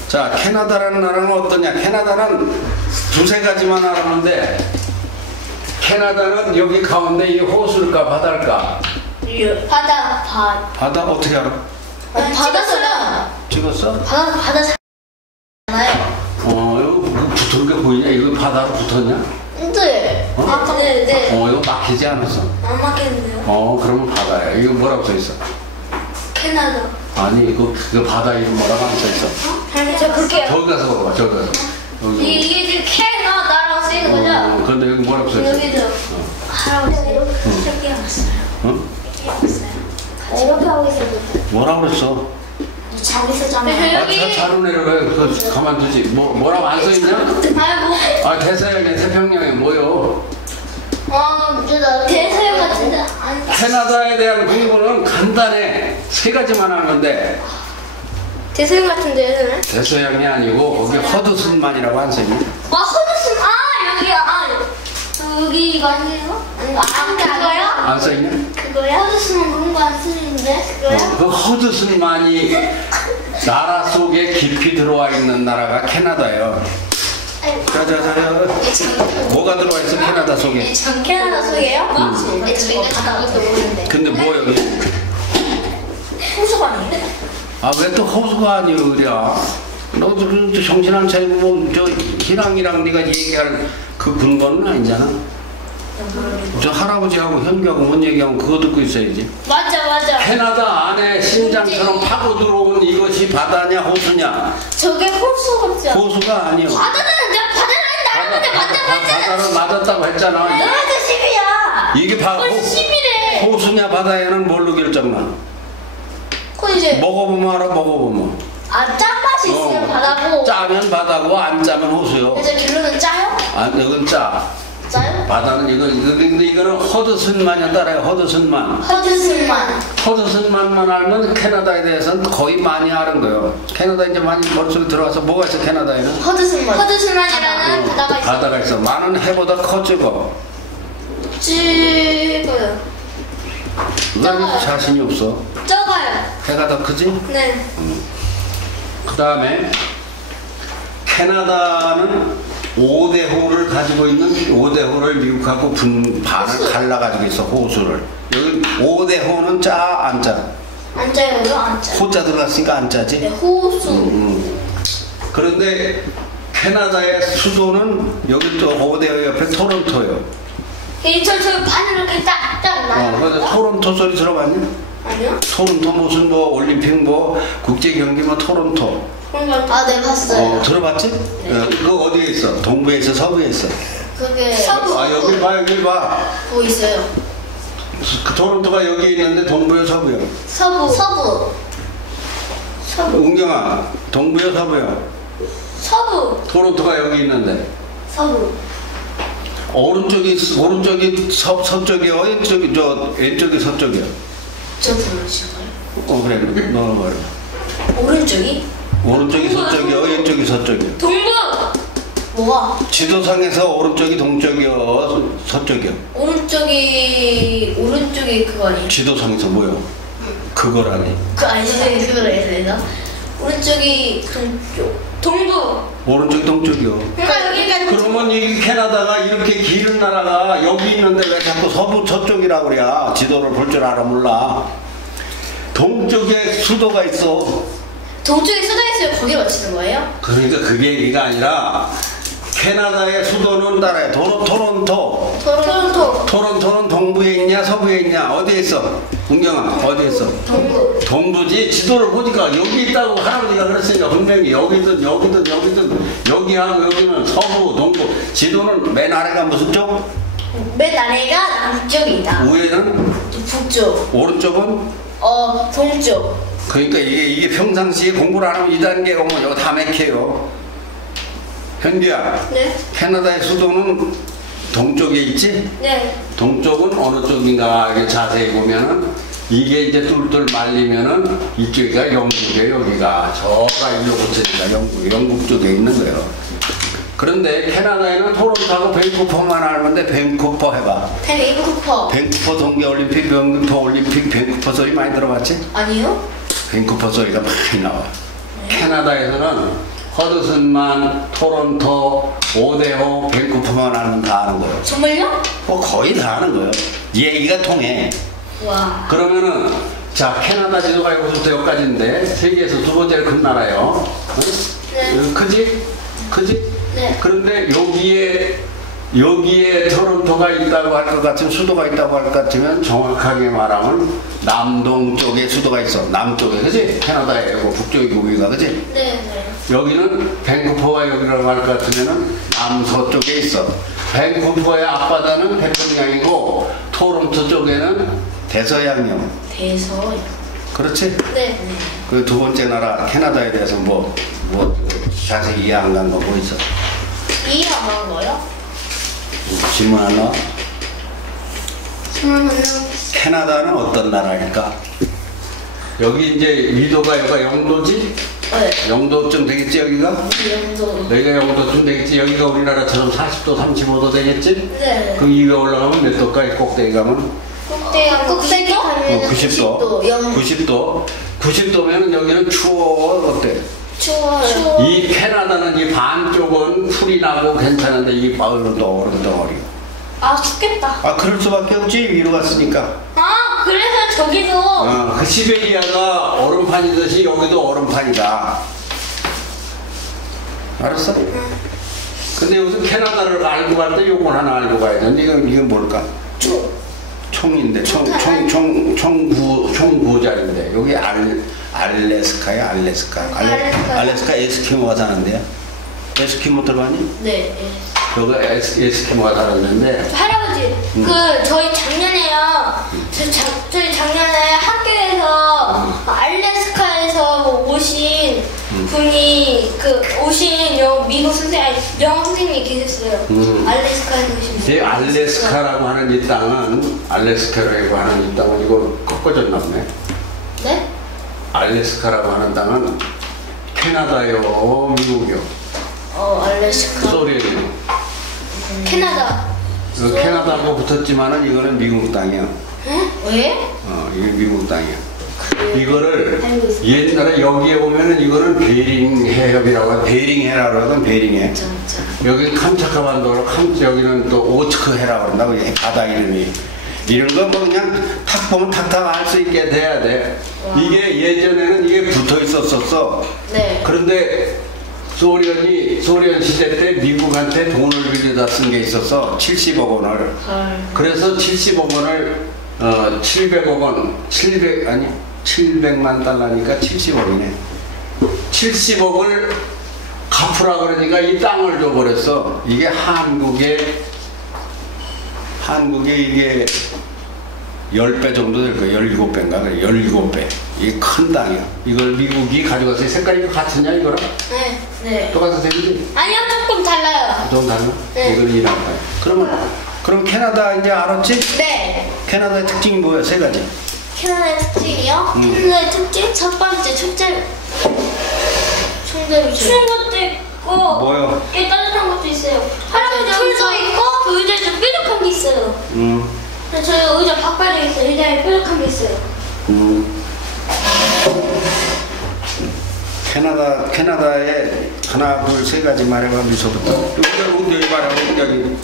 자, 캐나다라는 나라는 어떠냐? 캐나다는 2-3가지만 알았는데, 캐나다는 여기 가운데 이 호수일까 바다일까? 바다. 바다 어떻게 알아? 바다잖아. 찍었어? 바다 잖아요. 여기 붙은 게 보이냐? 이거 바다로 붙었냐? 네. 어? 네. 이거 막히지 않았어? 안 맞겠는데요? 그러면 바다야. 이거 뭐라고 써있어? 캐나다. 아니, 그 바다 이름 뭐라고 안 써있어? 아니 저 그렇게. 저기 가서 물어봐, 저기 가서. 이게 지금 캐나다라고 쓰이는 거죠? 근데 여기 뭐라고 써있어? 여기도 할아버지 이렇게 왔어요. 어? 이렇게 하고 있어요. 뭐라고 그랬어? 자기 쓰잖아요. 자로 내려가. 그 가만두지. 뭐라고 안 써있냐? 아이고. 대서양에 태평양에 뭐요? 대서양 같은데. 캐나다에 대한 공부는 간단해. 3가지만 하는데. 대서양 같은데 얘는? 대서양이 아니고 거기 허드슨만이라고 안 써있냐? 허드슨. 여기 이거 아니에요? 그거요? 안 써있냐? 그거요? 허드슨은 그런 거 안 쓰는데 그거요? 그 허드슨만이 나라 속에 깊이 들어와 있는 나라가 캐나다예요. 자자자, 뭐가 들어와 있어 캐나다 속에? 캐나다 속에요? 저희가 갔다 것도 모르는데. 근데 뭐 여기? 호수가 아닌데? 왜 또 호수가 아니오 그래? 너도 정신 안 차리고 뭐저 희랑이랑 네가 얘기할 그 근거는 아니잖아. 저 할아버지하고 현규하고 뭔 얘기하면 그거 듣고 있어야지. 맞아. 캐나다 안에 심장처럼 파고 들어온 이것이 바다냐 호수냐? 저게 호수 같지 않아? 호수가 아니요. 바다는 바다를 맞았다고 했잖아. 너한테 10이야. 이게 벌써 10이래. 호수냐 바다야는 뭘로 결정나? 그 이제 먹어보면 알아. 먹어보면. 짠맛이 있으면 바다고. 짜면 바다고 안 짜면 호수요. 그래서 결론은 짜요? 이건 짜. 짜요? 바다는 근데 이거는 허드슨만이 따라요. 허드슨만. 허드슨만만 알면 캐나다에 대해서는 거의 많이 아는 거예요. 캐나다 이제 많이 머릿속에 들어가서 뭐가 있어 캐나다에는? 허드슨만이라는 바다가 있어. 바다가 있어. 많은 해보다 커 적어. 찍어요. 왜 자신이 없어? 적어요. 해가 더 크지? 네. 그 다음에 캐나다는 5대호를 가지고 있는 5대호를 미국하고 반을 갈라가지고 있어. 호수를. 여기 5대호는 짜 안 짜? 안 짜요, 안 짜. 호자 들어갔으니까 안 짜지? 네, 호수. 그런데 캐나다의 수도는 여기 또 5대호 옆에 토론토예요. 저 반을 이렇게 딱딱 나요. 그래서 토론토 소리 들어봤냐? 아니요? 토론토 무슨 뭐 올림픽 뭐 국제 경기 뭐 토론토. 아, 네, 봤어요. 들어봤지? 그거 어디에 있어? 동부에 있어? 서부에 있어? 그게 서부. 여기 봐, 여기 봐. 뭐 있어요? 그 토론토가 여기 있는데 동부요, 서부요? 서부. 웅경아, 동부요, 서부요? 서부. 토론토가 여기 있는데. 서부. 오른쪽이 서쪽이요, 왼쪽이 서쪽이요. 저 부르시나요? 그래, 너는 말해. 오른쪽이? 오른쪽이 서쪽이요, 왼쪽이 서쪽이요. 동부. 뭐가? 지도상에서 오른쪽이 동쪽이요, 서쪽이요. 오른쪽이 그거 아니에요? 지도상에서 뭐요? 그거라니. 아니지, 그거래요. 오른쪽이 동쪽. 동부. 오른쪽이 동쪽이요. 그러니까 여기가 그러면 이 캐나다가 이렇게 길은 나라가 여기 있는데 왜 자꾸 서부 저쪽이라고 그래? 지도를 볼 줄 알아 몰라. 동쪽에 수도가 있어. 동쪽에 쏟아 있으면 거기 맞히는 거예요? 그러니까 그게 얘기가 아니라 캐나다의 수도는 따라해. 토론토. 토론토는 동부에 있냐 서부에 있냐 어디에 있어? 은경아 어디에 있어? 동부. 동부지. 지도를 보니까 여기 있다고 할아버지가 그랬으니까 분명히 여기든 여기하고 여기는 서부 동부. 지도는 맨 아래가 무슨 쪽? 맨 아래가 남쪽이다. 위에는 북쪽. 오른쪽은? 동쪽. 그러니까 이게 평상시에 공부를 안 하면 2단계 오면 이거 다 맥혀요. 현규야. 네. 캐나다의 수도는 동쪽에 있지? 네. 동쪽은 어느 쪽인가 이렇게 자세히 보면은 이게 이제 뚫뚫 말리면은 이쪽이가 영국이에요. 여기가 저가 일로 붙으니까 영국 쪽에 있는 거예요. 그런데 캐나다에는 토론토하고 밴쿠버만 알면 돼. 밴쿠버 해봐. 밴쿠버 동계올림픽, 밴쿠버 소리 많이 들어봤지? 아니요? 밴쿠버 소리가 많이 나와. 캐나다에서는 허드슨만, 토론토, 오데호, 밴쿠버만 알면 다 아는 거예요. 정말요? 거의 다 아는 거예요. 얘기가 통해. 와. 그러면은 자 캐나다 지도가 여기서부터 여기까지인데 세계에서 두 번째로 큰 나라예요. 네. 크지? 네. 그런데 여기에 토론토가 있다고 할 것 같으면 수도가 있다고 할 것 같으면 정확하게 말하면 남동쪽에 수도가 있어. 남쪽에 그지? 캐나다에 북쪽이고 위가 그지? 네. 여기는 밴쿠버가 여기라고 할 것 같으면은 남서쪽에 있어. 밴쿠버의 앞바다는 태평양이고 토론토 쪽에는 대서양이요. 그렇지? 네. 그 두 번째 나라 캐나다에 대해서 뭐 자세히 이해 안 간 거 뭐 있어? 이해 안 가는 거요? 질문 하나? 질문 하나. 캐나다는 어떤 나라일까? 여기 이제 위도가 여기가 영도지? 네. 영도쯤 되겠지 여기가? 여기가 영도쯤 되겠지? 여기가 우리나라처럼 40도 35도 되겠지? 네. 그럼 이거 올라가면 몇 도까지 꼭대기 가면? 꼭대기 가면 90도. 90도. 90도면 여기는 추워. 어때? 추워요. 이 캐나다는 이 반쪽은 풀이 나고 괜찮은데 이 마을은 또 얼음 덩어리. 춥겠다. 그럴 수밖에 없지. 위로 갔으니까. 그래서 저기도 그 시베리아가 얼음판이듯이 여기도 얼음판이다. 알았어? 근데 여기서 캐나다를 알고 갈 때 요건 하나 알고 가야 돼. 이건 뭘까? 총인데 총구자리인데 여기 알래스카야. 알래스카 에스키모가 사는데요. 에스키모 들어가니? 네. 여기 에스키모가 살았는데 할아버지 저희 작년에요. 저희 작년에 학교에서 알래스카에서 오신 분이 오신 미국 영어 선생님이 계셨어요. 알래스카에서 오신 분. 이 알래스카라고 하는 이 땅은 이거 꺾어졌나 보네. 네? 알래스카라고 하는 땅은 캐나다요, 미국이요. 알래스카. 소련이요. 캐나다. 캐나다하고 붙었지만은 이거는 미국 땅이야. 왜? 이게 미국 땅이야. 이거를 알고 있어요. 옛날에 여기에 보면은 이거는 베링 해협이라고 해요. 베링 해라고 하거든. 베링 해. 여기 캄차카반도로 여기는 또 오츠크 해라고 그런다고 이 바다 이름이. 이런 거 뭐 그냥 탁 보면 탁탁 알 수 있게 돼야 돼. 와. 이게 예전에는 이게 붙어 있었었어. 네. 그런데 소련 시대 때 미국한테 돈을 빌려다 쓴 게 있어서 70억 원을. 그래서 70억 원을 700억 원, 700만 달러니까 70억이네. 70억을 갚으라 그러니까 이 땅을 줘버렸어. 이게 한국에 이게 10배 정도 될 거야. 17배인가 그래. 17배. 이게 큰 땅이야. 이걸 미국이 가져가서 색깔이 같으냐 이거랑? 네. 네. 똑같은 색이지? 아니요, 조금 달라요. 좀 달라? 네. 이걸 이해한 거야. 그럼 캐나다 이제 알았지? 네. 캐나다의 특징이 뭐야? 세 가지. 캐나다의 특징이요? 캐나다의 특징? 첫 번째 축제. 추운 것도 있고, 뭐요? 꽤 따뜻한 것도 있어요. 할아버지 풀도 있고, 그 의자에 좀 뾰족한 게 있어요. 근데 저희 의자 바꿔져 있어요. 의자에 뾰족한 게 있어요. 캐나다에 하나, 둘, 세 가지 말해봐. 미소부터. 여기 말해봐. 여기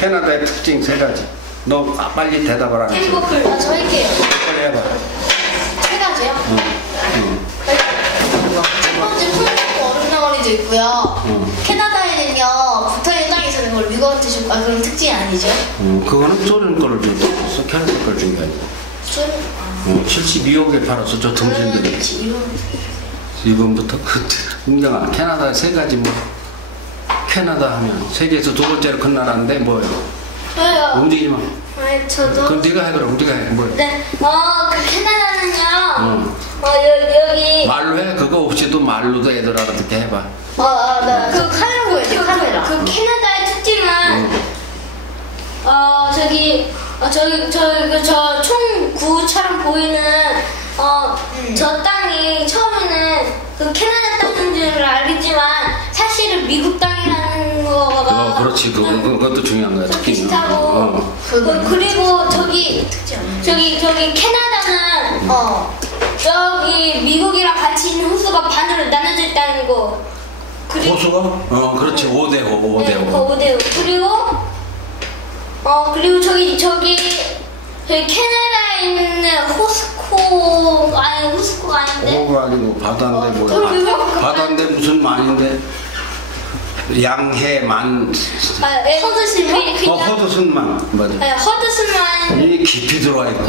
캐나다의 특징 세 가지. 너 빨리 대답을 안 했어. 행복을. 저 할게요. 빨리 해봐. 세 가지요? 첫 번째 풀고 얼음 덩어리도 있고요. 캐나다에는요 붙어있는 땅이 있어서 그걸 미국한테 줄 그런 특징이 아니죠? 그거는 소련 거를 줬어. 캐나다 걸 준 게 아니야. 72억에 팔았어. 저 동생들이. 이번부터 웅장아 캐나다 세 가지 뭐 캐나다 하면 세계에서 두 번째로 큰 나라인데 뭐예요? 저요. 움직이지 마. 아니, 저도. 그럼 네가 해 그럼 네가 해 뭐예요? 네. 그 캐나다는요. 여기. 말로 해 그거 없이도 말로도 애들 알아듣게 해봐. 그 카메라 보여줘, 카메라. 그 캐나다의 특징은 저 총구처럼 보이는 저 땅이 처음에는 그 캐나다 땅인 줄 알겠지만 사실은 미국 땅이라는 거가 그렇지 그것도 중요한 거야 특징. 비슷하고 그리고 저기 캐나다는 저기 미국이랑 같이 있는 호수가 반으로 나눠져 있다는 거. 호수가? 그렇지 5대5 네, 5대5 그리고 저기 캐나다에 있는 호스코가 아닌데. 호가 아니고 바다인데 뭐야? 바다인데 무슨 만인데? 양해만. 허드슨만. 허드슨만 맞아. 네, 허드슨만. 이 깊이 들어와 있고.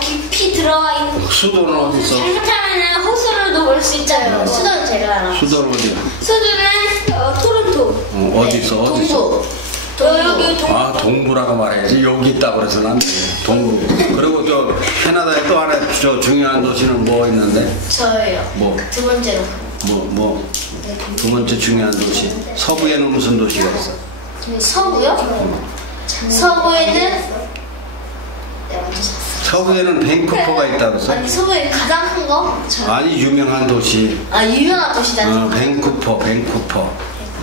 깊이 들어와 있는. 수도는 어디 있어? 잘못하면은 호수를 넘을 수 있잖아요. 수도는 제가 알아. 수도는 어디야? 수도는 토론토. 어디 있어? 어디 있어? 여기 동부. 동부라고 말해야지. 여기 있다고 그래서 난 동부. 그리고 저 캐나다에 또 하나 저 중요한 도시는 뭐 있는데? 저예요. 뭐? 두 번째로. 두 번째 중요한 도시. 서부에는 무슨 도시가 있어? 서부요? 서부에는 서부에는 밴쿠버가 있다고 했어? 아니 서부에 가장 큰 거? 아니 유명한 도시. 유명한 도시다.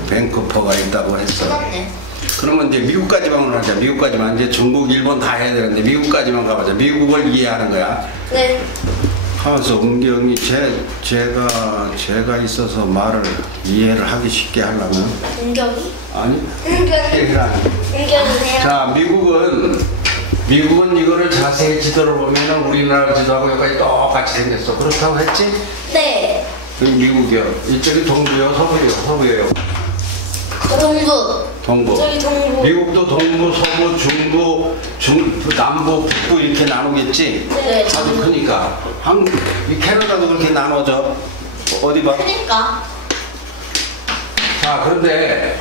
밴쿠버가 있다고 했어. 맞네. 그러면 이제 미국까지만 하자. 미국까지만 이제 중국, 일본 다 해야 되는데 미국까지만 가보자. 미국을 이해하는 거야. 네. 가서 은경이 제가 있어서 말을 이해를 하기 쉽게 하려면 은경이? 아니 은경이. 은경이네요. 자 미국은 이거를 자세히 지도를 보면은 우리나라 지도하고 여기까지 똑같이 생겼어. 그렇다고 했지? 네. 여기 미국이요. 이쪽이 동부요, 서부예요. 동부. 저기 동부. 미국도 동부, 서부, 중부, 남부, 북부 이렇게 나누겠지? 네. 아주 크니까. 이 캐나다도 그렇게 나눠져. 어디 봐. 그러니까. 자, 그런데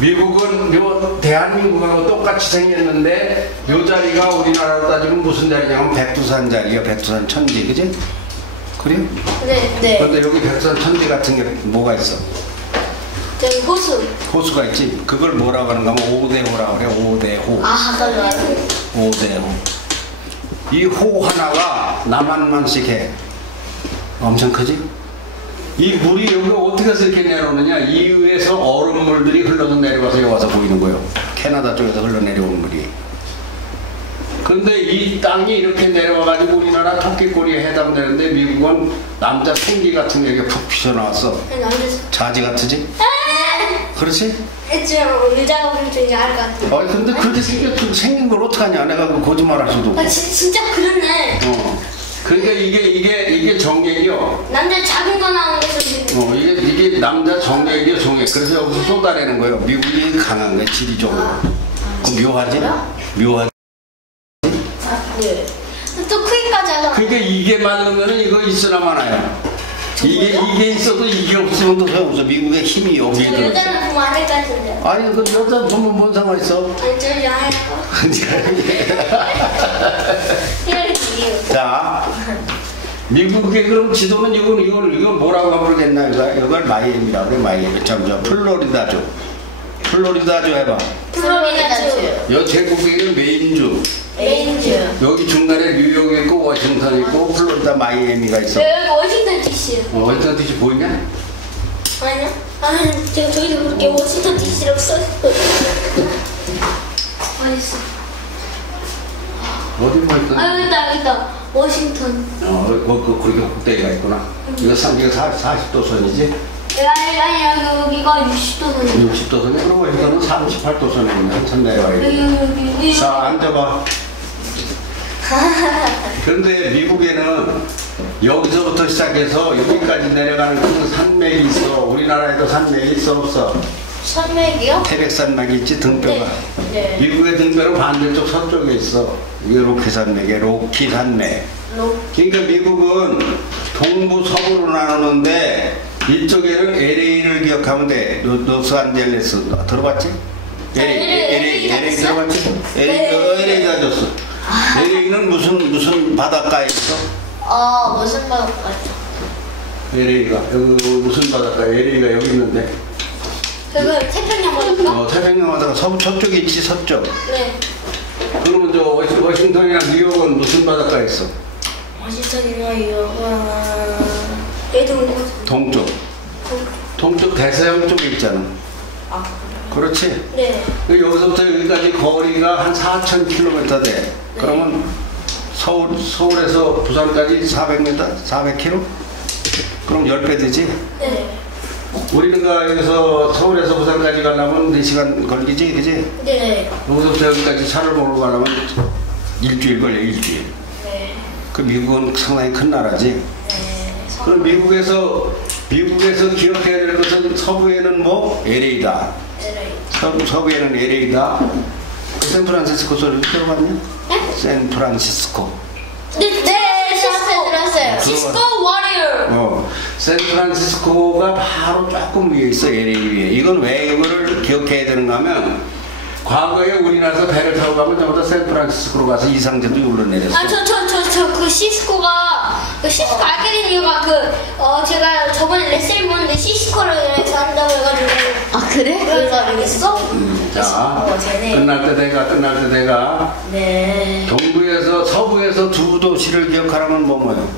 미국은 요 대한민국하고 똑같이 생겼는데 요 자리가 우리나라로 따지면 무슨 자리냐면 백두산 자리야. 백두산 천지, 그지? 그래요? 네. 그런데 여기 백두산 천지 같은 게 뭐가 있어? 저기 호수가 있지. 그걸 뭐라고 하는가 하면 5대호라고 그래. 5대호. 맞아요. 5대호. 이 호 하나가 남한만씩 해. 엄청 크지? 이 물이 여기 어떻게 해서 이렇게 내려오느냐? 이 위에서 얼음물들이 흘러서 내려와서 여기 와서 보이는 거예요. 캐나다 쪽에서 흘러내려온 물이. 근데 이 땅이 이렇게 내려와가지고 우리나라 토끼꼬리에 해당되는데 미국은 남자 생기 같은 게 이렇게 푹 피어나왔어. 남자. 자지 같으지? 그렇지? 좀 의자가 보면 좀 야할 것 같아. 근데 그렇게 생긴 걸 어떡하냐? 내가 그 거짓말 할 수도 없고. 진짜 그렇네. 그러니까 이게 정액이요. 남자 작은 거 나오는 게 이게 남자 정액이요, 정액. 그래서 여기서 쏟아내는 거예요. 미국이 강한 거야, 지리적으로. 묘하지? 묘하지? 네. 또 크기까지 하자. 그러니까 이게 많으면은 이거 있으나 마나요. 이게 있어도 이게 없으면 또 소용없어. 미국의 힘이 여기에 들어있어. 여자는 보면 안 될 것 같은데. 아니, 그 여자 보면 뭔 상관 있어? 아니, 저 야해요. 자, 미국의 그럼 지도는 이건 뭐라고 부르겠나? 이걸 마이애미라고 그래, 마이애미. 저 플로리다주. 플로리다주 해봐. 플로리다주. 여 제국에는 메인주. 여기 중간에 뉴욕 있고 워싱턴 있고 플로리다 마이애미가 있어. 여기 워싱턴 DC. 워싱턴 DC 보이냐? 아니요. 제가 저기서 그렇게 워싱턴 DC라고 써있어요. 어딨어? 어디 보였어? 여기 있다. 워싱턴. 그렇게 꼭대기가 있구나. 이거 40도선이지? 아니, 여기가 60도선이에요. 60도선이? 그럼 워싱턴은 38도선에 있네. 한참 내려와 있네. 자, 앉아봐. 그런데 미국에는 여기서부터 시작해서 여기까지 내려가는 큰 산맥이 있어. 우리나라에도 산맥이 있어, 없어? 산맥이요? 태백산맥이 있지, 등뼈가. 네. 미국의 등뼈는 반대쪽 서쪽에 있어. 이게 로키산맥이야, 로키산맥. 그러니까 미국은 동부, 서부로 나누는데 이쪽에는 LA를 기억하면 돼. 로스안젤레스. 들어봤지? LA 들어봤지? LA 가졌어. LA는 무슨 바닷가에 있어? 무슨 바닷가요? LA가 여기 무슨 바닷가? LA가 여기 있는데. 그거 태평양 바닷가? 태평양 바닷가 서쪽에 있지, 서쪽. 네. 그러면 저 워싱턴이나 뉴욕은 무슨 바닷가에 있어? 워싱턴이나 뉴욕은 동쪽. 동쪽 대서양 쪽에 있잖아. 그렇지? 네. 여기서부터 여기까지 거리가 한 4,000km 돼. 그러면 서울에서 부산까지 400m? 400km? 그럼 10배 되지? 네. 우리가 여기서 서울에서 부산까지 가려면 4시간 걸리지, 그지? 네. 여기서부터 여기까지 차를 몰고 가려면 일주일 걸려, 일주일. 네. 그 미국은 상당히 큰 나라지. 네. 그럼 미국에서 기억해야 될 것은 서부에는 뭐? LA다. 서부에는 LA다. 샌프란시스코 소리 들어봤냐? 네? 샌프란시스코. 네, 들었어요. 시스코 워리어. 샌프란시스코가 바로 조금 위에 있어, LA 위에. 이건 왜 이거를 기억해야 되는가 하면, 과거에 우리나라에서 배를 타고 가면 전부 다 샌프란시스코로 가서 이상제도 올라내렸어. 그 시스코 알게 된 이유가 제가 저번에 레슨을 보는데 시스코를 여기서 한다고 해가지고. 그래? 그래서 알겠어? 자, 끝날 때 내가. 네. 서부에서 두 도시를 기억하라면 뭐예요?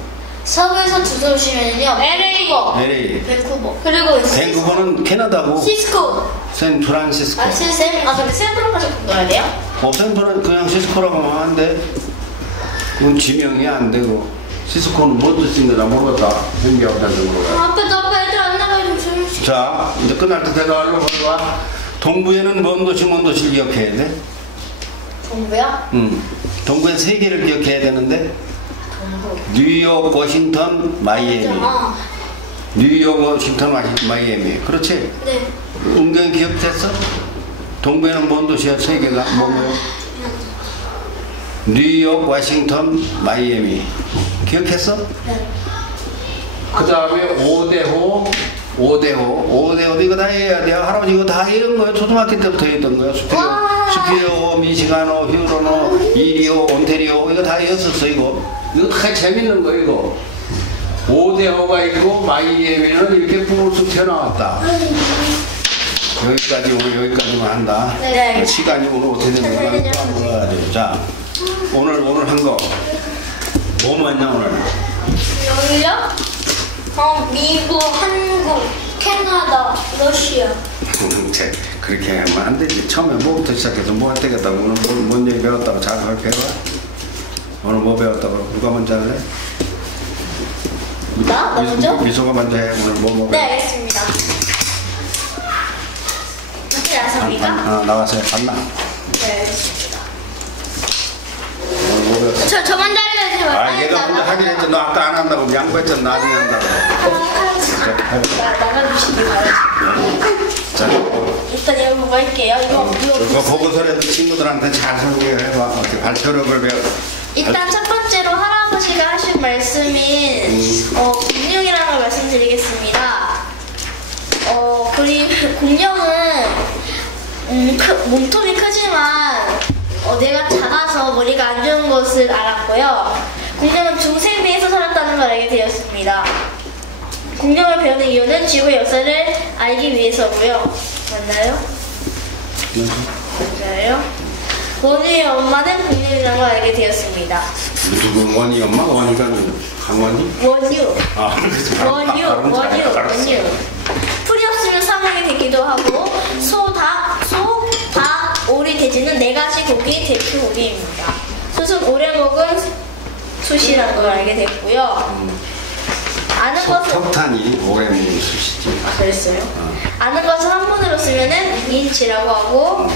서부에서 두 도시면요. LA. 밴쿠버. 그리고 밴쿠버는 캐나다고. 시스코. 샌프란시스코. 근데 샌프란까지 가야 돼요? 샌프란 그냥 시스코라고 하면 안 돼. 그건 지명이 안 되고. 시스코는 뭔 뜻인지 모르겠다. 현기업자도 모르겠다. 아빠 애들 안 나가요. 좀. 자, 이제 끝날 때 내가 얼른 와. 동부에는 뭔 도시를 기억해야 돼? 동부요? 동부에 3개를 기억해야 되는데. 뉴욕, 워싱턴, 마이애미. 뉴욕, 워싱턴, 마이애미. 그렇지? 네. 은근히 기억됐어? 동부에는 뭔 도시야? 3개가 뭐예요? 뉴욕, 워싱턴, 마이애미. 기억했어? 네. 그 다음에 5대호 이거 다 해야 돼. 할아버지 이거 다 해온 거예요. 초등학교 때부터 했던 거야. 수피오, 미시가노, 휴로노, 이리오, 온테리오 이거 다 해었었어. 이거 다 재밌는 거 이거. 5대호가 있고 마이애미는 이렇게 뿔쑥 튀어나왔다. 여기까지만 한다. 네. 시간이 오늘 어떻게 되는 거야? 물어야 돼. 자, 오늘 한 거 뭐 맞냐 오늘? 여기요? 미국, 한국, 캐나다, 러시아. 그렇게 하면 안 되지. 처음에 뭐부터 시작해서 뭐 되겠다고 오늘 뭔 얘기 배웠다고 잘 배워? 오늘 뭐 배웠다고? 누가 먼저 할래? 나 먼저? 미소가 먼저 해. 오늘 뭐 네, 배웠어? 알겠습니다. 어떻게 나섭니까? 나가세요. 갔나? 네, 알겠습니다. 오늘 뭐 배웠어? 저 먼저 할래요. 얘가 먼저 하기로 했지. 너 아까 안 한다고 양보했잖아. 나중에 한다고. 나가주시기 바랍니다. 자, 일단 이거 보고 할게요. 이거 보고서라도 친구들한테 잘 소개해봐. 어떻게 발표력을 배워. 일단 첫 번째로 할아버지가 하신 말씀인 공룡이라는 걸 말씀드리겠습니다. 그리고 공룡은 몸통이 크지만 내가 작아서 머리가 안 좋은 것을 알았고요. 공룡은 중생비에서 살았다는 걸 알게 되었습니다. 공룡을 배우는 이유는 지구의 역사를 알기 위해서고요. 맞나요? 맞아요. 원우의 엄마는 공룡이라는 걸 알게 되었습니다. 누구 원희 엄마? 원희가 강원희? 원유. 알았어. 원유. 풀이 없으면 사망이 되기도 하고 소, 닭, 오리, 돼지는 4가지 고기 대표 고기입니다. 숯은 오래 먹은 숯이라는 걸 알게 됐고요. 아는 것은 석탄이 오래 먹는 숯이지. 그랬어요. 아는 것을 한문으로 쓰면은 인치라고 하고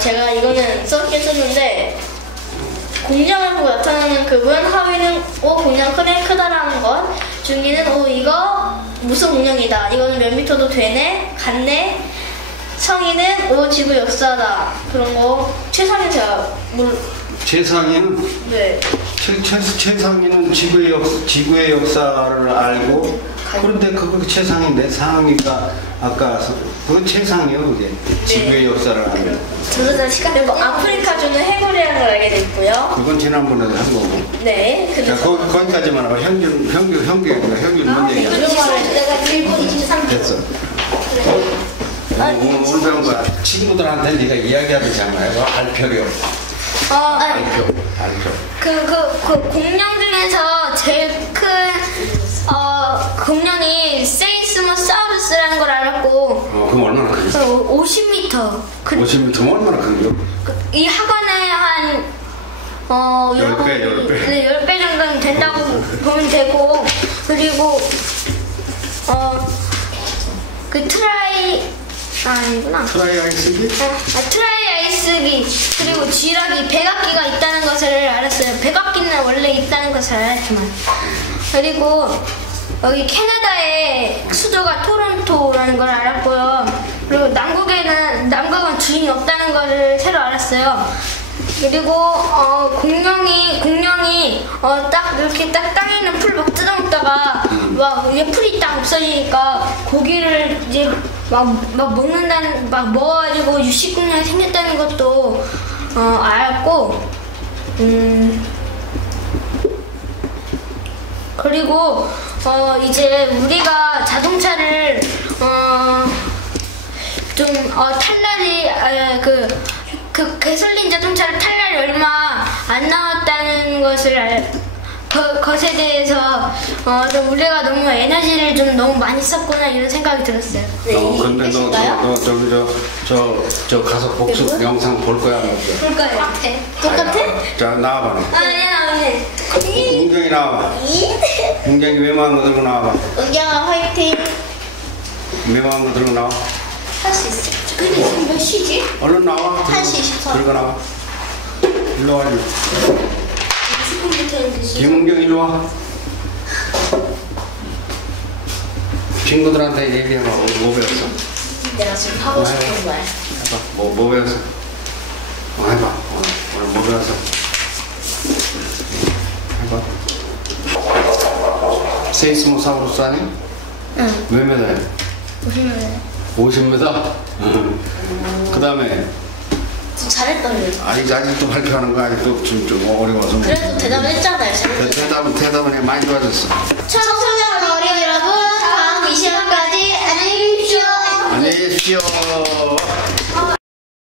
제가 이거는 썼긴 썼는데 공룡을 보고 나타나는 급은 하위는 공룡 크다라는 것, 중위는 이거 무슨 공룡이다, 이거는 몇 미터도 되네, 같네, 성인은 지구 역사다, 그런 거. 최상위 제가 최상위는 네. 최상위는 지구의 역사를 알고, 그런데 그거 최상인데 상위가 아까 그건 최상이요. 그게 지구의 역사를 알고. 저도 시간에 아프리카주는 해골이라는 걸 알게 됐고요. 그건 지난번에도 한 거고. 네. 자, 거기까지만 하고 현균 뭔 얘기야? 내가 1분 23초. 됐어. 오늘 배운 거야. 친구들한테 네가 이야기하듯이 한 거야. 발표력. 발표. 그 공룡 중에서 제일 큰 공룡이 세이스모사우루스라는 걸 알았고. 그럼 얼마나 큰지? 50m. 50m면 얼마나 큰겨? 이 학원에 한 10배. 네, 10배 정도는 된다고 보면 되고, 그리고 그 아니구나. 트라이아이스기? 트라이아이스기, 그리고 쥐락이 백악기가 있다는 것을 알았어요. 백악기는 원래 있다는 것을 알았지만. 그리고 여기 캐나다의 수도가 토론토라는 걸 알았고요. 그리고 남극은 주인이 없다는 것을 새로 알았어요. 그리고 공룡이 딱 이렇게 딱 땅에 있는 풀 막 뜯어먹다가 막 이제 풀이 딱 없어지니까 고기를 이제 막 먹는다는, 막 먹어가지고 유식공룡이 생겼다는 것도 알았고, 그리고 이제 우리가 자동차를 좀 탈날이 그 가솔린 자동차를 탈 날이 얼마 안 남았다는 것을 것에 대해서 좀 우리가 너무 에너지를 좀 너무 많이 썼구나 이런 생각이 들었어요. 근데 너 저 가서 복수 영상 볼 거야? 볼 거예요. 똑같아? 자, 나와봐. 아니야. 은경이 나와봐. 은경이 외마음 거 들고 나와봐. 은경아 화이팅. 외마음 거 들고 나와. 할 수 있어. 근데 지금 몇 시지? 얼른 나와. 1시 24분. 들고 나와. 일로 와. 20분부터 했는데 김은경 일로 와. 친구들한테 얘기해봐. 뭐 배웠어? 내가 지금 하고 싶은 말. 해봐. 뭐 배웠어? 해봐. 오늘 뭐 배웠어? 해봐. 세이스모사우루스 아니? 응. 몇 미터야? 50명. 50m? 응. 그 다음에 좀 잘했다. 아직도 발표하는 거 아직도 좀 어려워서. 그래도 대답을 했잖아요. 잘했다. 대답은 해. 많이 좋아졌어. 청소년 어린이 여러분, 다음 이 시간까지 안녕히 계십시오. 안녕히 계십시오.